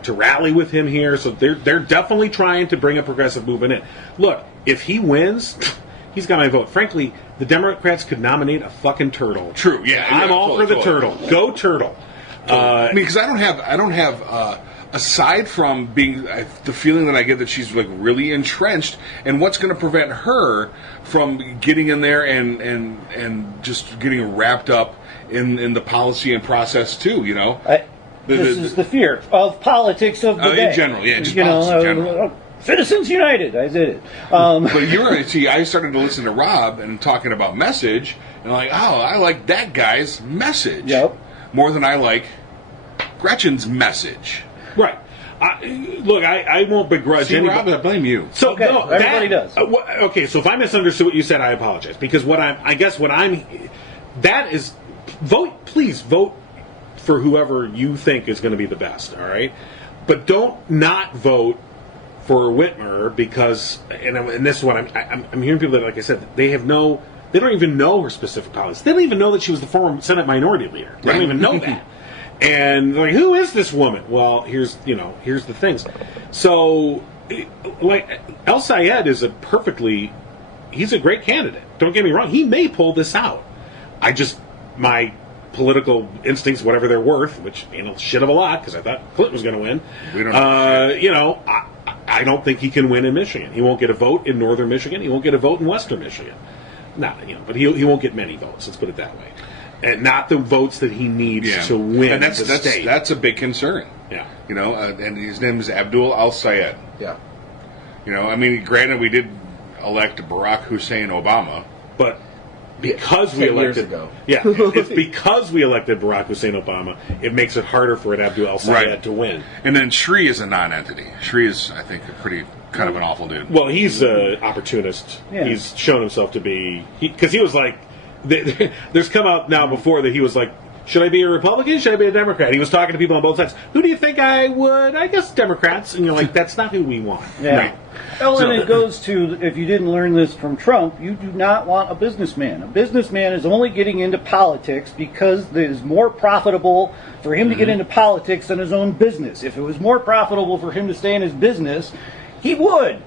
rally with him here, so they're definitely trying to bring a progressive movement in. Look, if he wins, he's got my vote. Frankly, the Democrats could nominate a fucking turtle. True. Yeah. I'm all for the turtle. Go turtle. I mean, because I don't have. Aside from being the feeling that I get that she's like really entrenched, and what's going to prevent her from getting in there and just getting wrapped up in the policy and process too, you know? This is the fear of politics of the day. In general, yeah, just politics in general. Citizens United, I did it. But you're right. See, I started to listen to Rob and talking about message, and like, I like that guy's message. Yep. More than I like Gretchen's message. Right. Look, I won't begrudge anybody. Rob, I blame you. So okay, no, everybody does. Okay, so if I misunderstood what you said, I apologize. Because please vote for whoever you think is going to be the best. All right, but don't not vote for Whitmer because, and this is what I'm hearing people that, like I said, they don't even know her specific policies. They don't even know that she was the former Senate Minority Leader. They don't even know that. And like, who is this woman? Well, here's the things. So, like, El Sayed is he's a great candidate. Don't get me wrong. He may pull this out. My political instincts, whatever they're worth, which ain't a shit of a lot, because I thought Clinton was going to win. We don't know. I don't think he can win in Michigan. He won't get a vote in northern Michigan. He won't get a vote in western Michigan. But he won't get many votes. Let's put it that way. And not the votes that he needs to win. And that's a big concern. Yeah. You know, and his name is Abdul Al Sayed. Yeah. You know, I mean, granted, we did elect Barack Hussein Obama, but because we elected, it's because we elected Barack Hussein Obama, it makes it harder for an Abdul Al Sayed to win. And then Shri is a non-entity. Shri is, I think, a pretty kind of an awful dude. Well, he's an opportunist. Yeah. He's shown himself to be because he was like. There's come out now before that he was like, should I be a Republican? Should I be a Democrat? He was talking to people on both sides. Who do you think I would? I guess Democrats. And you're like, that's not who we want. Yeah. Right. Well, and it goes to, if you didn't learn this from Trump, you do not want a businessman. A businessman is only getting into politics because it is more profitable for him to get into politics than his own business. If it was more profitable for him to stay in his business, he would.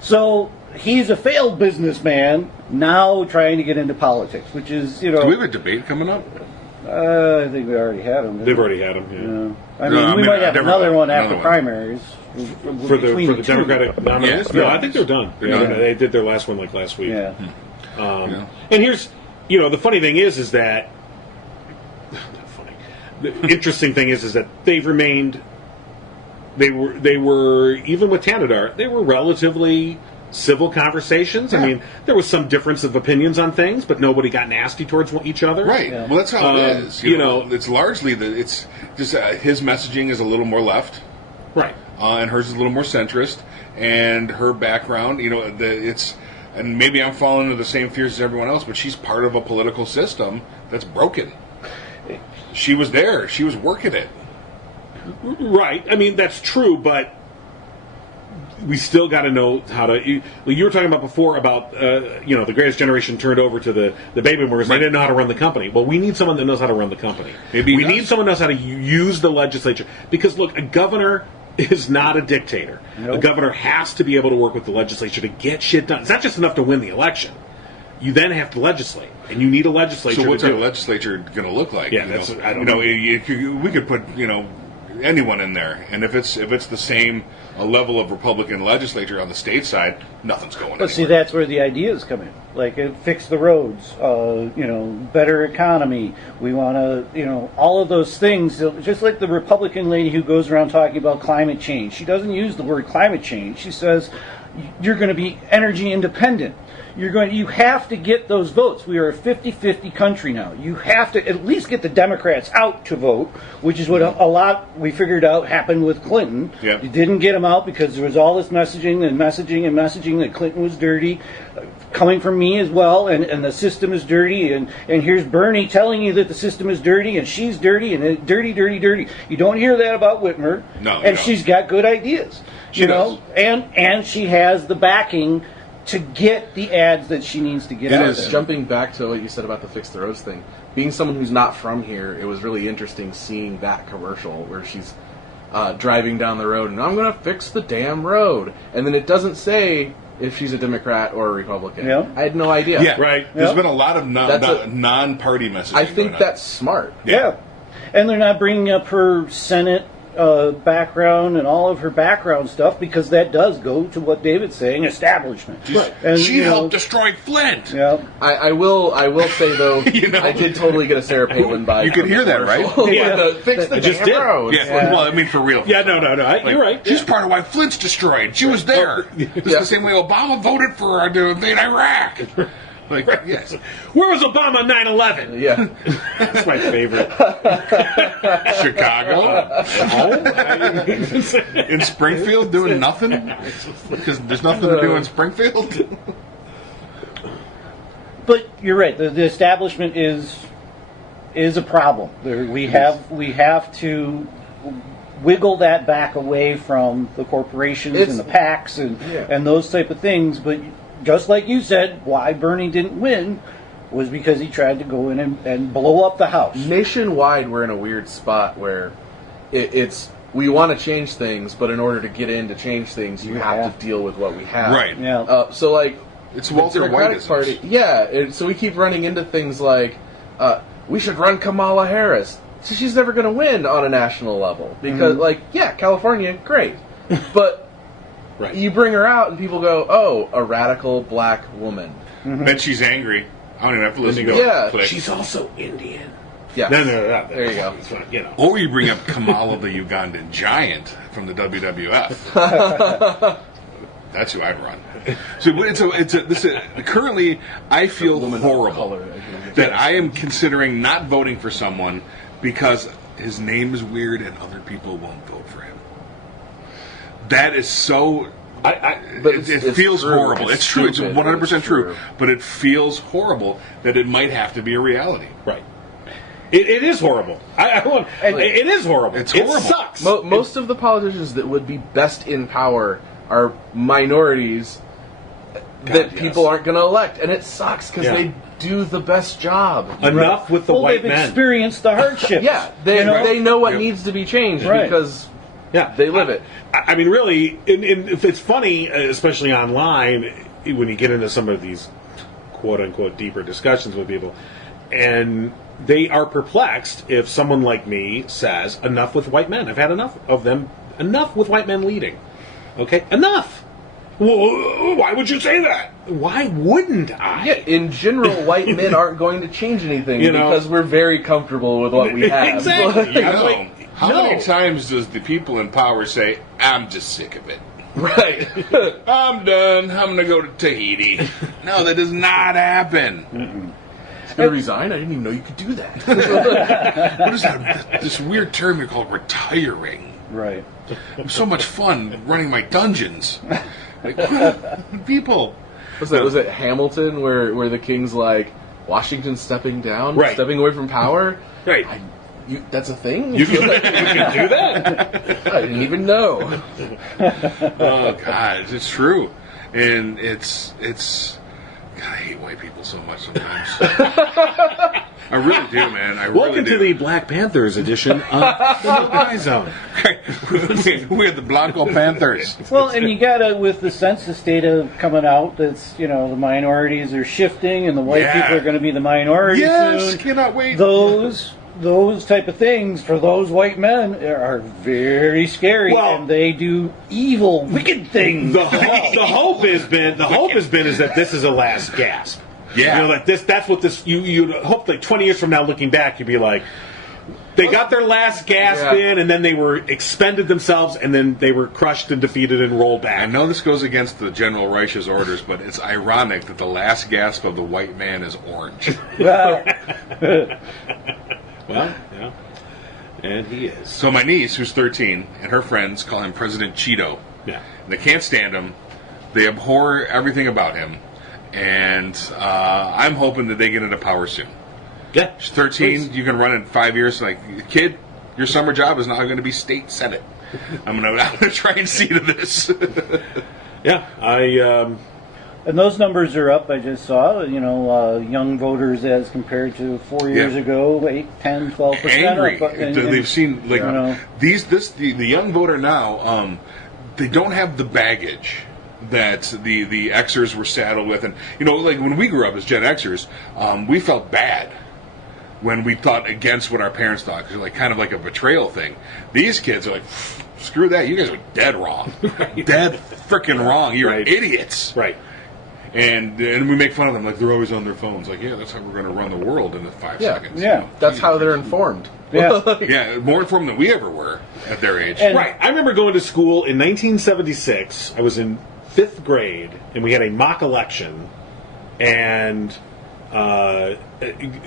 So he's a failed businessman now trying to get into politics, which is, Do we have a debate coming up? I think we already had him. They've already had him, yeah. We might have another one after primaries. For the Democratic nominees? Yeah. No, I think they're done. They did their last one like last week. Yeah. And here's, the funny thing is that, the interesting thing is that they've remained, they were even with Tanadar, they were relatively civil conversations. Yeah. I mean, there was some difference of opinions on things, but nobody got nasty towards each other. Right. Yeah. Well, that's how it is. You know, it's largely it's just his messaging is a little more left, right, and hers is a little more centrist, and her background, and maybe I'm falling into the same fears as everyone else, but she's part of a political system that's broken. She was there. She was working it. Right. I mean, that's true, but we still got to know how to. You were talking about before about the greatest generation turned over to the baby boomers. Right. They didn't know how to run the company. Well, we need someone that knows how to run the company. Maybe we need someone who knows how to use the legislature. Because look, a governor is not a dictator. Nope. A governor has to be able to work with the legislature to get shit done. It's not just enough to win the election. You then have to legislate, and you need a legislature. So what's our legislature going to look like? Yeah, I don't know. We could put anyone in there, and if it's the same level of Republican legislature on the state side, nothing's going anywhere. But see, that's where the ideas come in. Like, fix the roads, better economy. We want to, all of those things. Just like the Republican lady who goes around talking about climate change. She doesn't use the word climate change. She says, you're going to be energy independent. You have to get those votes. We are a 50-50 country now. You have to at least get the Democrats out to vote, which is what a lot we figured out happened with Clinton. Yeah. You didn't get them out because there was all this messaging that Clinton was dirty, coming from me as well, and the system is dirty, and here's Bernie telling you that the system is dirty, and she's dirty, and dirty, dirty, dirty. You don't hear that about Whitmer. No, and she's got good ideas. She does. And she has the backing to get the ads that she needs to get out there. Jumping back to what you said about the Fix the Roads thing, being someone who's not from here, it was really interesting seeing that commercial where she's driving down the road and I'm going to fix the damn road. And then it doesn't say if she's a Democrat or a Republican. Yeah. I had no idea. Yeah, Right. There's Yep. been a lot of non-party messaging. I think going on. that's smart. Yeah. And they're not bringing up her Senate background and all of her background stuff because that does go to what David's saying, establishment. Right. And, She helped destroy Flint. Yeah. I will say though, You know? I did totally get a Sarah Palin vibe. You could from hear the that, right? commercial. Yeah. With the Fix the I just damn did. roads. Yeah. Well, I mean, for real. Yeah, no. You're right. She's part of why Flint's destroyed. She was there. It's the same way Obama voted for her to invade Iraq. Like, yes. Where was Obama 9/11? Yeah. That's my favorite. Chicago? In Springfield doing nothing? Because there's nothing to do in Springfield? But you're right. The establishment is a problem. We have to wiggle that back away from the corporations and the PACs and those type of things. But just like you said, why Bernie didn't win was because he tried to go in and blow up the house. Nationwide, we're in a weird spot where it's we want to change things, but in order to get in to change things, you have to deal with what we have. Right. Yeah. So like, It's Walter the Democratic White. Party, yeah. So we keep running into things like, we should run Kamala Harris. So she's never going to win on a national level because, California, great, but. Right. You bring her out and people go, oh, a radical black woman. Then she's angry. I don't even have to listen to Yeah. click. She's also Indian. Yeah. No. There you go. It's fine, you know. Or you bring up Kamala the Ugandan giant from the WWF. That's who I'd run. So currently, I feel horrible that I am considering not voting for someone because his name is weird and other people won't vote for him. That is so. But it feels true. horrible. It's true. It's stupid, 100% true. true. But it feels horrible that it might have to be a reality. Right. It is horrible. It is horrible. It's horrible. It sucks. Most of the politicians that would be best in power are minorities that people aren't going to elect. And it sucks because they do the best job. Enough with the well, white they've men. experienced the hardships. Yeah, they know what needs to be changed Right. because Yeah, they live it. I mean, really, if it's funny, especially online, when you get into some of these quote-unquote deeper discussions with people, and they are perplexed if someone like me says, enough with white men. I've had enough of them. Enough with white men leading. Okay? Enough! Well, why would you say that? Why wouldn't I? Yeah, in general, white men aren't going to change anything because we're very comfortable with what we have. Exactly. I know. Like, How no. many times does the people in power say, I'm just sick of it? Right. I'm done. I'm going to go to Tahiti. No, that does not happen. He's going to resign? I didn't even know you could do that. What is that? This weird term you call retiring. Right. It was so much fun running my dungeons. Like, people. Was it Hamilton where the king's like, Washington stepping down? Right. Stepping away from power? Right. That's a thing? You can do that? I didn't even know. Oh, God, it's true. And it's God, I hate white people so much sometimes. I really do, man. I Welcome really do. to the Black Panthers edition of the No Cry Zone. We're the Blanco Panthers. Well, and you gotta, with the census data coming out, that's, the minorities are shifting and the white Yeah. people are going to be the minority Yes, soon. cannot wait. Those those type of things for those white men are very scary, Well- and they do evil, wicked things. The hope has been is that this is a last gasp. Yeah. You know, like that's what this. You hope like 20 years from now, looking back, you'd be like, they got their last gasp in, and then they were expended themselves, and then they were crushed and defeated and rolled back. I know this goes against the General Reich's orders, but it's ironic that the last gasp of the white man is orange. Well, Well, yeah, and he is. So my niece, who's 13, and her friends call him President Cheeto. Yeah. They can't stand him. They abhor everything about him. And I'm hoping that they get into power soon. Yeah. She's 13. You can run in 5 years. Like, kid, your summer job is now going to be state senate. I'm going to try and see to this. Yeah. and those numbers are up. I just saw, young voters as compared to 4 years ago, 8, 10, 12%. Angry. Up, They've seen, like, you know. the young voter now, they don't have the baggage that the Xers were saddled with. And, like when we grew up as Gen Xers, we felt bad when we thought against what our parents thought, because like kind of like a betrayal thing. These kids are like, screw that, you guys are dead wrong. Dead freaking wrong. You're idiots. Right. And we make fun of them like they're always on their phones. Like, yeah, that's how we're going to run the world in 5 seconds. Yeah. That's how they're informed. Yeah. Yeah, more informed than we ever were at their age. And- Right. I remember going to school in 1976. I was in 5th grade, and we had a mock election, and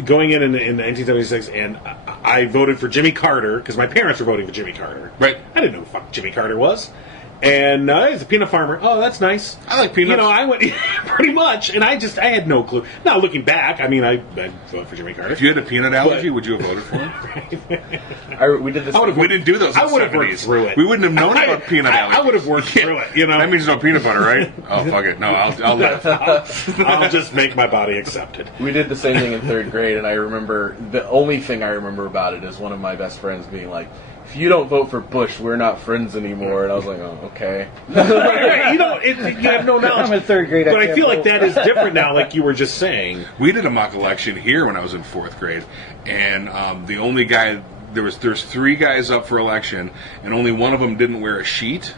going in 1976, and I voted for Jimmy Carter because my parents were voting for Jimmy Carter. Right. I didn't know who the fuck Jimmy Carter was. And he's a peanut farmer. Oh, that's nice. I like peanuts. I went pretty much, and I had no clue. Now looking back, I mean, I'd vote for Jimmy Carter. If you had a peanut allergy, would you have voted for him? We did this. We didn't do those in I would the have worked 70s. through it. We wouldn't have known about peanut allergies. I would have worked through it. That means no peanut butter, right? Oh, fuck it. No, I'll live. I'll just make my body accept it. We did the same thing in 3rd grade, and I remember the only thing I remember about it is one of my best friends being like, "If you don't vote for Bush, we're not friends anymore." And I was like, "Oh, okay." Right. You have no knowledge. I'm in 3rd grade. But I can't feel like vote. that is different now, like you were just saying. We did a mock election here when I was in 4th grade, and the only guy there's 3 guys up for election, and only one of them didn't wear a sheet,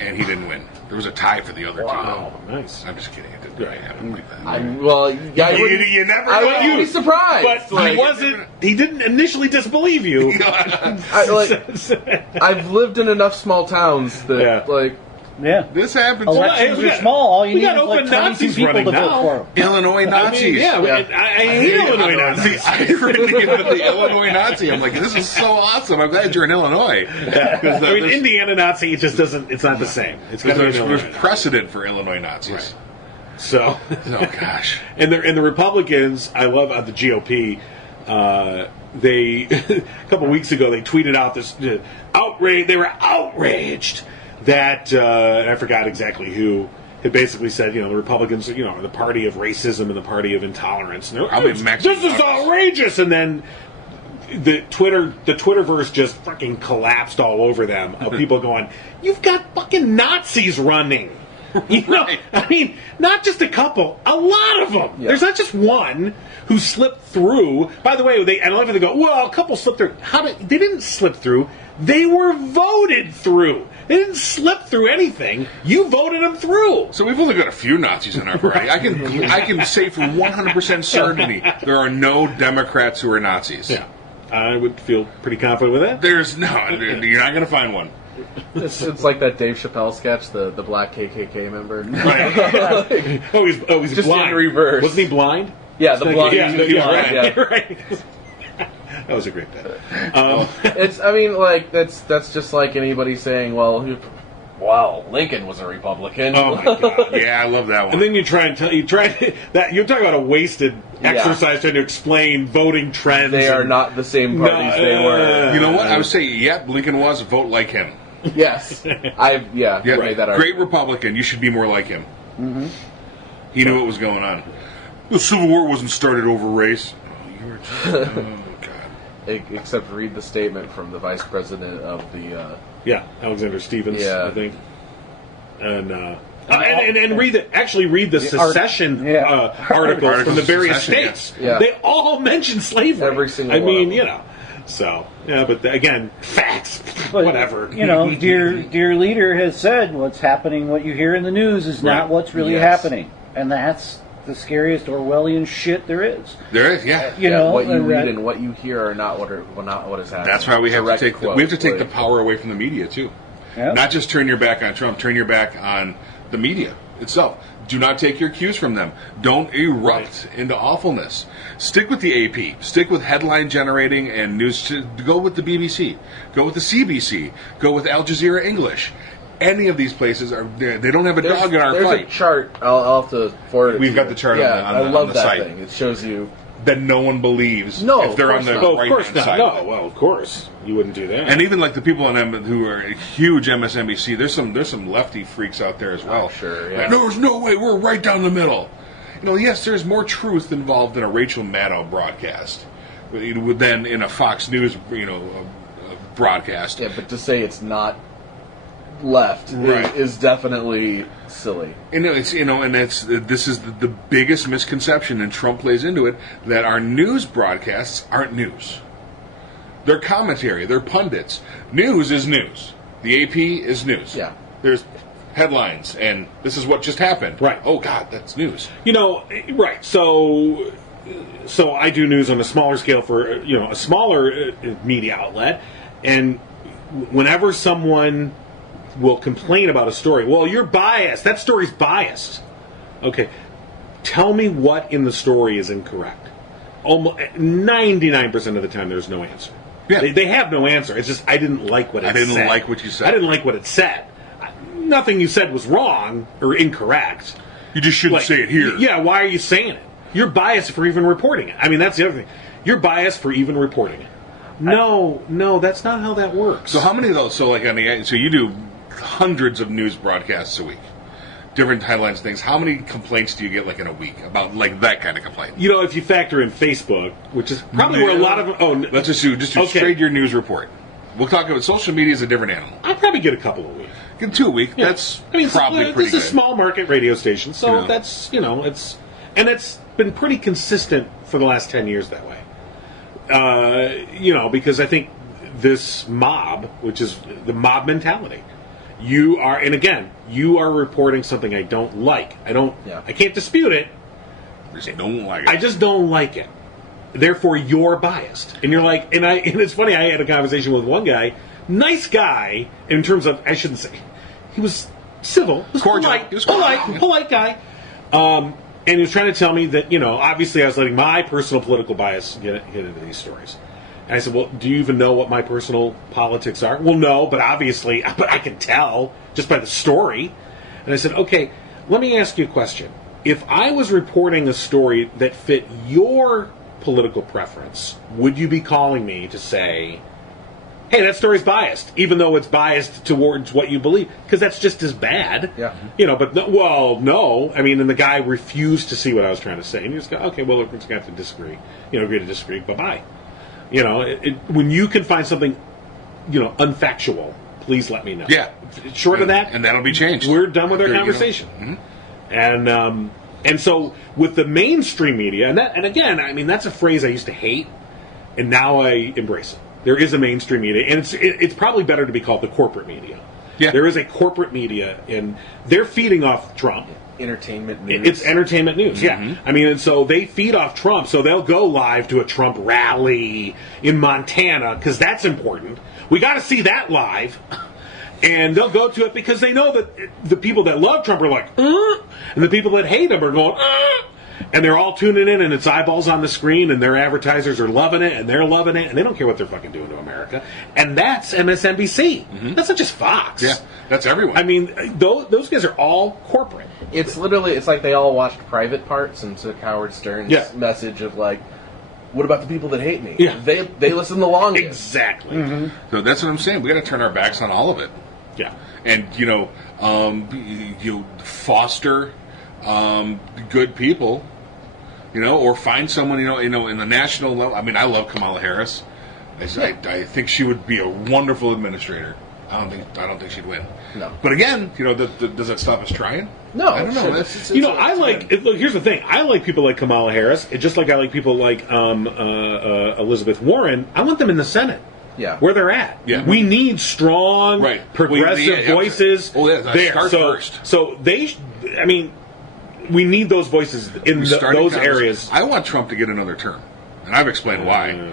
and he didn't win. There was a tie for the other two. Oh, nice. I'm just kidding. It didn't really happen like that. You never I know. wouldn't be surprised. But he didn't initially disbelieve you. I've lived in enough small towns that Yeah. This happens. Elections we are got- small. All you we need got is like open 22 Nazis people to running vote now. for them. Illinois Nazis. I hate Illinois Nazis. I irritated with the Illinois Nazi. I'm like, this is so awesome. I'm glad you're in Illinois. I mean, Indiana Nazi, it just doesn't, it's not the same. It's got to be an There's Illinois Nazi. precedent for Illinois Nazis. Right. So, Oh, gosh. and the Republicans, I love the GOP. They a couple weeks ago they tweeted out this outrage. They were outraged that and I forgot exactly who had basically said, the Republicans, are the party of racism and the party of intolerance. And this is outrageous. And then the Twitterverse just fucking collapsed all over them of people going, "You've got fucking Nazis running." Right. I mean, not just a couple, a lot of them. Yeah. There's not just one who slipped through. By the way, I love it. They go, "Well, a couple slipped through." They didn't slip through. They were voted through. They didn't slip through anything. You voted them through. So we've only got a few Nazis in our party. I can say for 100% certainty there are no Democrats who are Nazis. Yeah, I would feel pretty confident with that. There's no. You're not going to find one. It's like that Dave Chappelle sketch, the black KKK member. Right. He's Just blind. in reverse. Wasn't he blind? Yeah, the blind. Yeah, the yeah, blind, right. yeah. Right. That was a great bit. That's just like anybody saying, "Well, Lincoln was a Republican." Oh my god! Yeah, I love that one. And then you try that you're talking about a wasted exercise trying to explain voting trends. They are not the same parties they were. You know what? I would say, yep, Lincoln was. Vote like him. Yes, Yeah, made that great argument. Republican. You should be more like him. Mm-hmm. He knew what was going on. The Civil War wasn't started over race. Oh, God. Except read the statement from the vice president of the. Alexander Stevens, Yeah. I think. And And read the secession articles from the various secession, states. yeah. They all mention slavery. Every single I one mean, of them. you know. So but again, facts. But, Whatever. You know, dear leader has said what's happening, what you hear in the news is not Right. what's really Yes. happening. And that's the scariest Orwellian shit there is. There is, yeah. You know, what you and read that- and what you hear are not what is happening. That's why we have to Direct take quote, we have to take the like- power away from the media too. Yeah. Not just turn your back on Trump, turn your back on the media itself. Do not take your cues from them. Don't erupt into awfulness. Stick with the AP. Stick with headline generating and news. Go with the BBC. Go with the CBC. Go with Al Jazeera English. Any of these places they don't have a dog in our there's fight. a chart. I'll have to forward it. We've to got you. the chart Yeah, on I the love the that site. thing. It shows you. That no one believes No, if they're of on the course not. Oh, of right course hand not. side. No, of it. well, of course you wouldn't do that. And even like the people on who are huge MSNBC, there's some lefty freaks out there as well. Oh, sure, yeah. Like, no, there's no way, we're right down the middle. You know, yes, there's more truth involved in a Rachel Maddow broadcast than in a Fox News, broadcast. Yeah, but to say it's not left Right. is definitely silly. And this is the biggest misconception, and Trump plays into it, that our news broadcasts aren't news. They're commentary, they're pundits. News is news. The AP is news. Yeah. There's headlines, and this is what just happened. Right. Oh, God, that's news. Right. So I do news on a smaller scale for a smaller media outlet, and whenever someone will complain about a story, well, you're biased. That story's biased. Okay, tell me what in the story is incorrect. Almost 99% of the time, there's no answer. Yeah. They have no answer. It's just I didn't like what it said. I didn't like what you said. I didn't like what it said. Nothing you said was wrong or incorrect. You just shouldn't say it here. Yeah, why are you saying it? You're biased for even reporting it. I mean, that's the other thing. You're biased for even reporting it. No, that's not how that works. So how many of those? So you do hundreds of news broadcasts a week, different headlines, things. How many complaints do you get in a week about that kind of complaint? If you factor in Facebook, which is probably where a lot of let's just do Okay. straight your news report. We'll talk about social media is a different animal. I probably get a couple a week. Get 2 a week. Yeah. That's probably pretty this is good. a small market radio station, so Yeah. that's it's been pretty consistent for the last 10 years that way. Because I think this mob, which is the mob mentality, you are reporting something I don't like. I can't dispute it. Just don't like it. I just don't like it. Therefore, you're biased. And you're like, and it's funny, I had a conversation with one guy, nice guy, in terms of, I shouldn't say, he was civil, he was Cordial. polite, He was cordial. polite guy. And he was trying to tell me that, obviously I was letting my personal political bias get into these stories. And I said, well, do you even know what my personal politics are? Well, no, but obviously, I can tell just by the story. And I said, okay, let me ask you a question. If I was reporting a story that fit your political preference, would you be calling me to say, hey, that story's biased, even though it's biased towards what you believe? Because that's just as bad. Yeah. But no. I mean, and the guy refused to see what I was trying to say. And you just go, okay, well, we're just going to have to disagree. Agree to disagree. Bye-bye. When you can find something, unfactual, please let me know. Yeah. Short of that, and that'll be changed. we're done with our There you go. conversation. Mhm. And so with the mainstream media, and again, I mean, that's a phrase I used to hate, and now I embrace it. There is a mainstream media, and it's probably better to be called the corporate media. Yeah. There is a corporate media, and they're feeding off Trump. Entertainment news. It's entertainment news, yeah. I mean, and so they feed off Trump, so they'll go live to a Trump rally in Montana, because that's important. We got to see that live. And they'll go to it because they know that the people that love Trump are like, and the people that hate him are going, and they're all tuning in, and it's eyeballs on the screen, and their advertisers are loving it, and they're loving it, and they don't care what they're fucking doing to America. And that's MSNBC. That's not just Fox. Yeah, that's everyone. I mean, those guys are all corporate. It's like they all watched Private Parts and took Howard Stern's message of what about the people that hate me? Yeah. They listen the longest. Exactly. So that's what I'm saying. We got to turn our backs on all of it. Yeah. And foster good people, or find someone in the national level. I mean, I love Kamala Harris. I think she would be a wonderful administrator. I don't think she'd win. No. But again, does that stop us trying? No, I don't know. I like. Look, here's the thing. I like people like Kamala Harris, just like I like people like Elizabeth Warren. I want them in the Senate. Yeah. Where they're at. Yeah. We need strong, progressive voices there. First. So they. We need those voices in those areas. I want Trump to get another term, and I've explained why.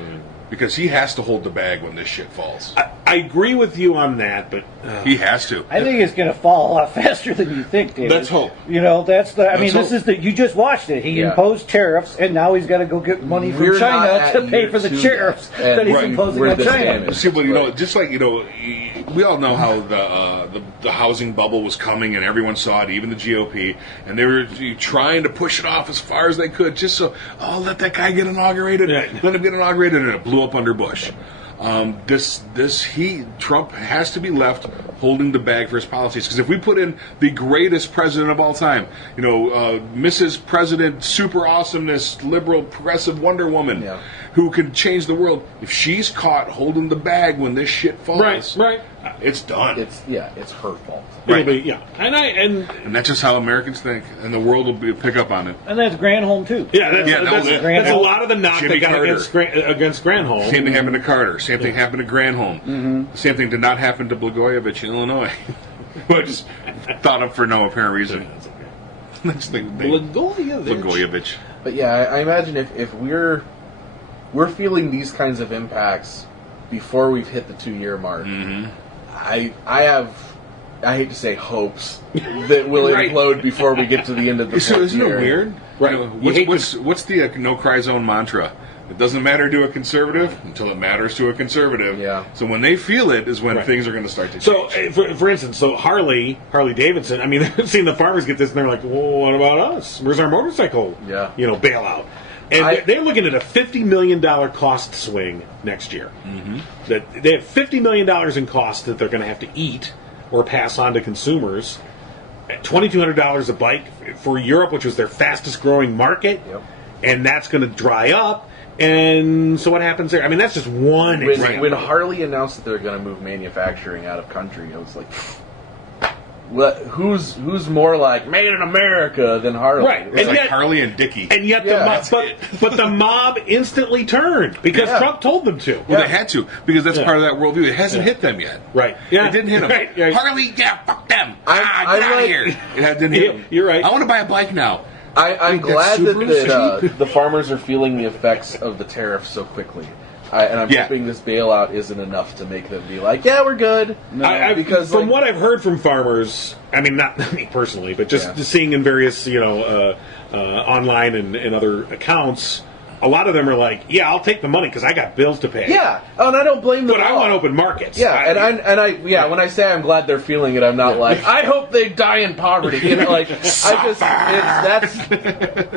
Because he has to hold the bag when this shit falls. I agree with you on that, but he has to. I think it's going to fall a lot faster than you think, David. Let's hope. That's the. This is you just watched it. He imposed tariffs, and now he's got to go get money from China to pay for the tariffs that he's imposing on China. See, but just like we all know how the housing bubble was coming, and everyone saw it, even the GOP, and they were trying to push it off as far as they could, just so let that guy get inaugurated, let him get inaugurated, and it blew up under Bush. Trump has to be left holding the bag for his policies, because if we put in the greatest president of all time, Mrs. President, super awesomeness, liberal, progressive Wonder Woman, who can change the world, if she's caught holding the bag when this shit falls, it's done. It's her fault. It'll be, and that's just how Americans think, and the world will pick up on it. And that's Granholm too. That's a lot of the knock Jimmy they got Carter. against Granholm. Same thing happened to Carter. Same thing happened to Granholm. Mm-hmm. Same thing did not happen to Blagojevich in Illinois, which thought of for no apparent reason. Next thing, Blagojevich. But I imagine if we're feeling these kinds of impacts before we've hit the 2-year mark, I hate to say hopes that will implode before we get to the end of the 4th year. Isn't it weird? Right. What's the no-cry zone mantra? It doesn't matter to a conservative until it matters to a conservative. Yeah. So when they feel it is when things are going to start to change. So, for instance, Harley Davidson, they're seeing the farmers get this, and they're like, well, what about us? Where's our motorcycle bailout? And they're looking at a $50 million cost swing next year. Mm-hmm. That they have $50 million in costs that they're going to have to eat or pass on to consumers. $2,200 a bike for Europe, which was their fastest growing market, and that's going to dry up. And so what happens there? That's just one example. When Harley announced that they're going to move manufacturing out of country, I was like, who's more like made in America than Harley? Right. It's like Harley and Dickie. And yet but the mob instantly turned because Trump told them to. Well, they had to, because that's part of that worldview. It hasn't hit them yet. Right. Yeah. It didn't hit them. Right. Harley, fuck them. Get out of here. It didn't hit them. You're right. I want to buy a bike now. I'm glad that the farmers are feeling the effects of the tariffs so quickly. And I'm hoping this bailout isn't enough to make them be like, we're good. Because from what I've heard from farmers, not me personally, but just seeing in various, online and other accounts, a lot of them are like, I'll take the money because I got bills to pay. Yeah, and I don't blame them. But I want open markets. Yeah, when I say I'm glad they're feeling it, I'm not like I hope they die in poverty.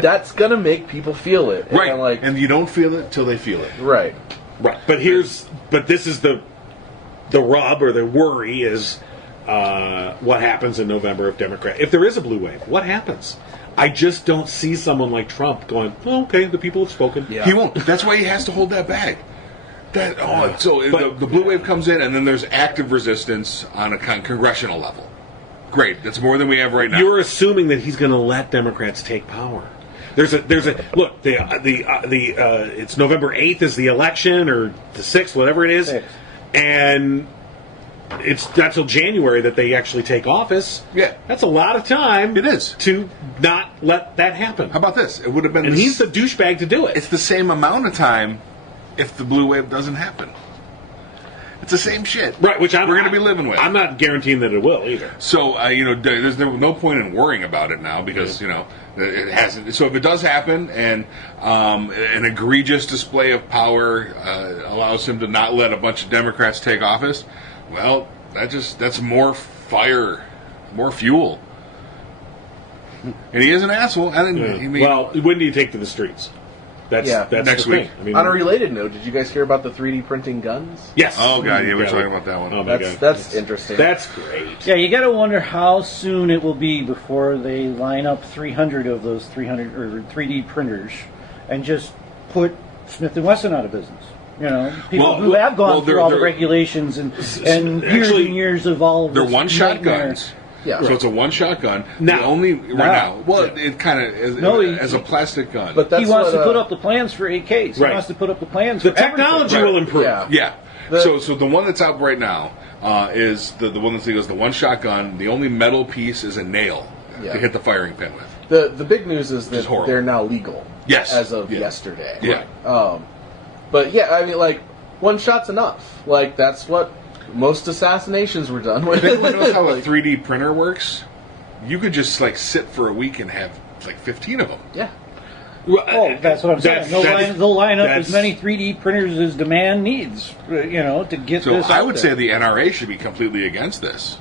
That's gonna make people feel it, right? And you don't feel it till they feel it, right? Right. But this is the rub or the worry is what happens in November if there is a blue wave. What happens? I just don't see someone like Trump going, okay, the people have spoken. Yeah. He won't. That's why he has to hold that bag. The blue wave comes in, and then there's active resistance on a congressional level. Great. That's more than we have right now. You're assuming that he's going to let Democrats take power. There's a look. It's November 8th is the election, or the 6th, whatever it is, and it's not till January that they actually take office. Yeah, that's a lot of time. It is to not let that happen. How about this? It would have been, and he's the douchebag to do it. It's the same amount of time if the blue wave doesn't happen. It's the same shit, right? Which we're going to be living with. I'm not guaranteeing that it will either. So there's no point in worrying about it now because it hasn't. So if it does happen and an egregious display of power allows him to not let a bunch of Democrats take office, well, that's more fire, more fuel. And he is an asshole. When do you take to the streets? That's next week. On a related note, did you guys hear about the 3D printing guns? Yes. Oh god, we're talking about that one. Oh my god, that's interesting. That's great. Yeah, you got to wonder how soon it will be before they line up 300 of those 300 or 3D printers and just put Smith & Wesson out of business. You know, people Well, who have gone well, through they're- all the they're- regulations and years Actually, and years of all of They're this one-shot nightmare. guns. Yeah. So it's a one-shot gun. Now. The only right now. Well, Yeah. it kind of is No, as a plastic gun. But that's He wants what, to put up the plans for AKs. He Right. wants to put up the plans The for technology everything. will improve. Yeah. yeah. The- So the one that's out right now is the one that's the one-shot gun. The only metal piece is a nail Yeah. to hit the firing pin with. The big news is that horrible. they're now legal. Yes. As of Yeah. yesterday. Yeah. But yeah, I mean, like, one shot's enough. Like, that's what most assassinations were done with. If anyone knows how a Like, 3D printer works, you could just like sit for a week and have like 15 of them. yeah. Oh, that's what I'm saying. They'll line up as that's- many 3D printers as demand needs, to get So this I out would there. say the NRA should be completely against this.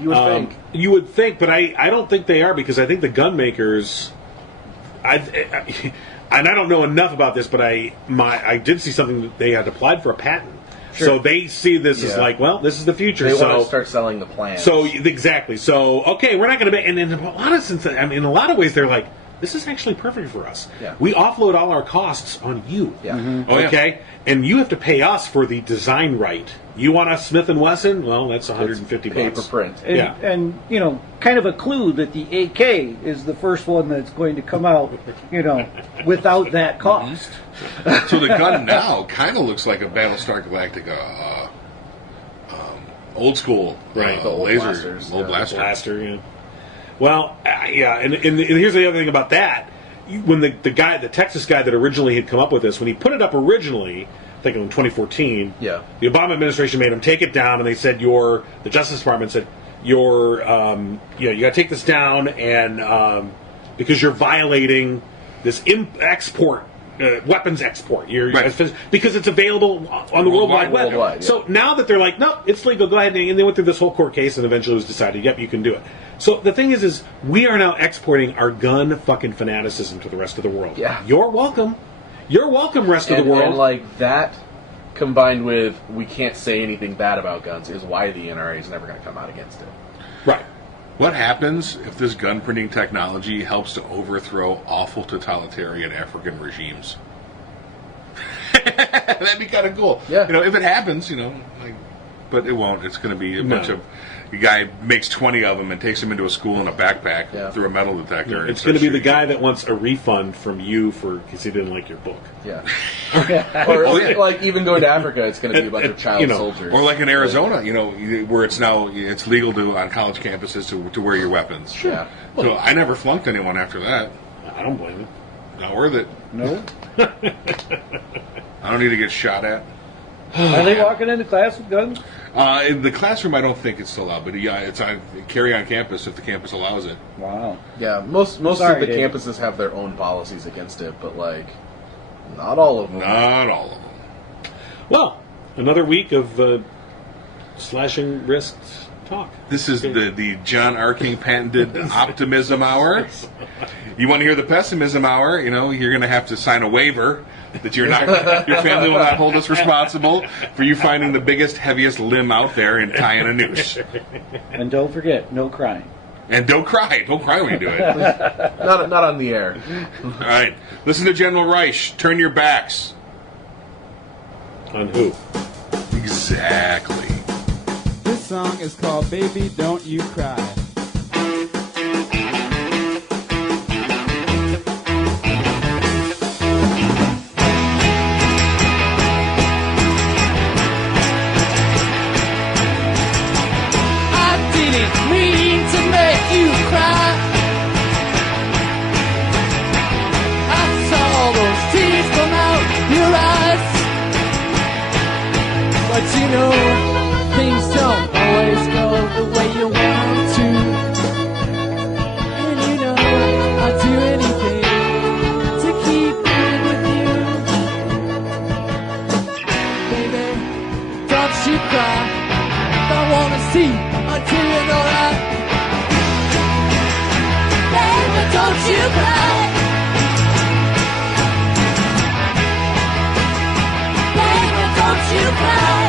You would think. You would think, but I don't think they are, because I think the gun makers, and I don't know enough about this, but I did see something that they had applied for a patent. Sure. So they see this as Yeah. like, well, this is the future. They so want to start selling the plans. So exactly. So okay, we're not going to make. And in a lot of sense, I mean, in a lot of ways, they're like, this is actually perfect for us. Yeah. We offload all our costs on you. Yeah. Oh, yeah. Okay, and you have to pay us for the design right. You want a Smith and Wesson? Well, that's 150 paper bucks. print. And, Yeah. and kind of a clue that the AK is the first one that's going to come out, without that cost. So the gun now kind of looks like a Battlestar Galactica old school Right. The old laser blasters, old yeah. blaster. Blaster, yeah. Well, yeah, and here's the other thing about that. When the Texas guy that originally had come up with this, when he put it up originally, I think in 2014, Yeah. the Obama administration made him take it down, and they said the Justice Department said you got to take this down, and because you're violating this export. Weapons export, Right. because it's available on the World Wide Web. Worldwide, yeah. So now that they're like, no, it's legal, go ahead, and they went through this whole court case, and eventually it was decided, yep, you can do it. So the thing is we are now exporting our gun fucking fanaticism to the rest of the world. Yeah. You're welcome. You're welcome, rest of the world. And like that, combined with we can't say anything bad about guns, is why the NRA is never going to come out against it. Right. What happens if this gun printing technology helps to overthrow awful totalitarian African regimes? That'd be kind of cool. Yeah. If it happens, but it won't. It's going to be a bunch of. A guy makes 20 of them and takes them into a school in a backpack Yeah. through a metal detector. and It's going to starts be the shooting. guy that wants a refund from you because he didn't like your book. Yeah. Or Oh, yeah. like even going to Africa, it's going to be a bunch of child soldiers. Or like in Arizona, where it's legal on college campuses to wear your weapons. Sure. Yeah. So I never flunked anyone after that. I don't blame him. Not worth it. No? I don't need to get shot at. Are they walking into class with guns? In the classroom, I don't think it's allowed, but yeah, it's carry on campus if the campus allows it. Wow. Yeah, most Sorry, of the Dave. campuses have their own policies against it, but like not all of them. Not all of them. Well, another week of slashing wrists talk. This is the John R. King patented optimism hour. You want to hear the pessimism hour? You're going to have to sign a waiver that your family will not hold us responsible for you finding the biggest, heaviest limb out there and tying a noose. And don't forget, no crying. And don't cry. Don't cry when you do it. Not on the air. All right. Listen to General Reich. Turn your backs. On who? Exactly. This song is called Baby Don't You Cry. I didn't mean to make you cry. I saw those tears come out your eyes. But things don't always go the way you want them to. And I'd do anything to keep being with you. Baby, don't you cry. Don't wanna see until you're alright. Baby, don't you cry. Baby, don't you cry.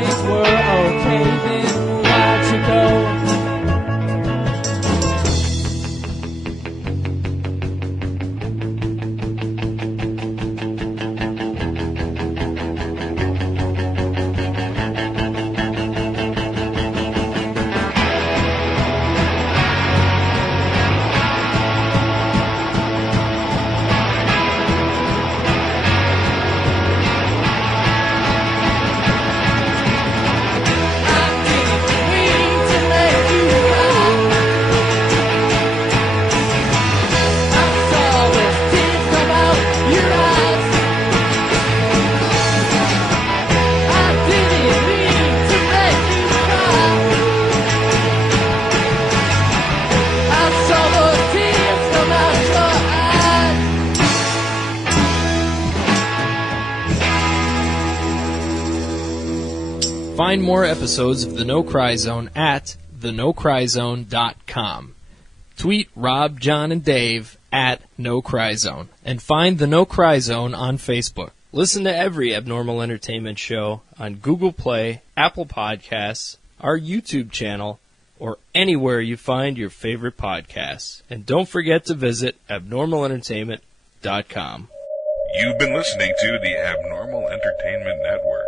things were okay, then why'd you go? Find more episodes of The No Cry Zone at thenocryzone.com. Tweet Rob, John, and Dave at No Cry Zone. And find The No Cry Zone on Facebook. Listen to every Abnormal Entertainment show on Google Play, Apple Podcasts, our YouTube channel, or anywhere you find your favorite podcasts. And don't forget to visit abnormalentertainment.com. You've been listening to the Abnormal Entertainment Network.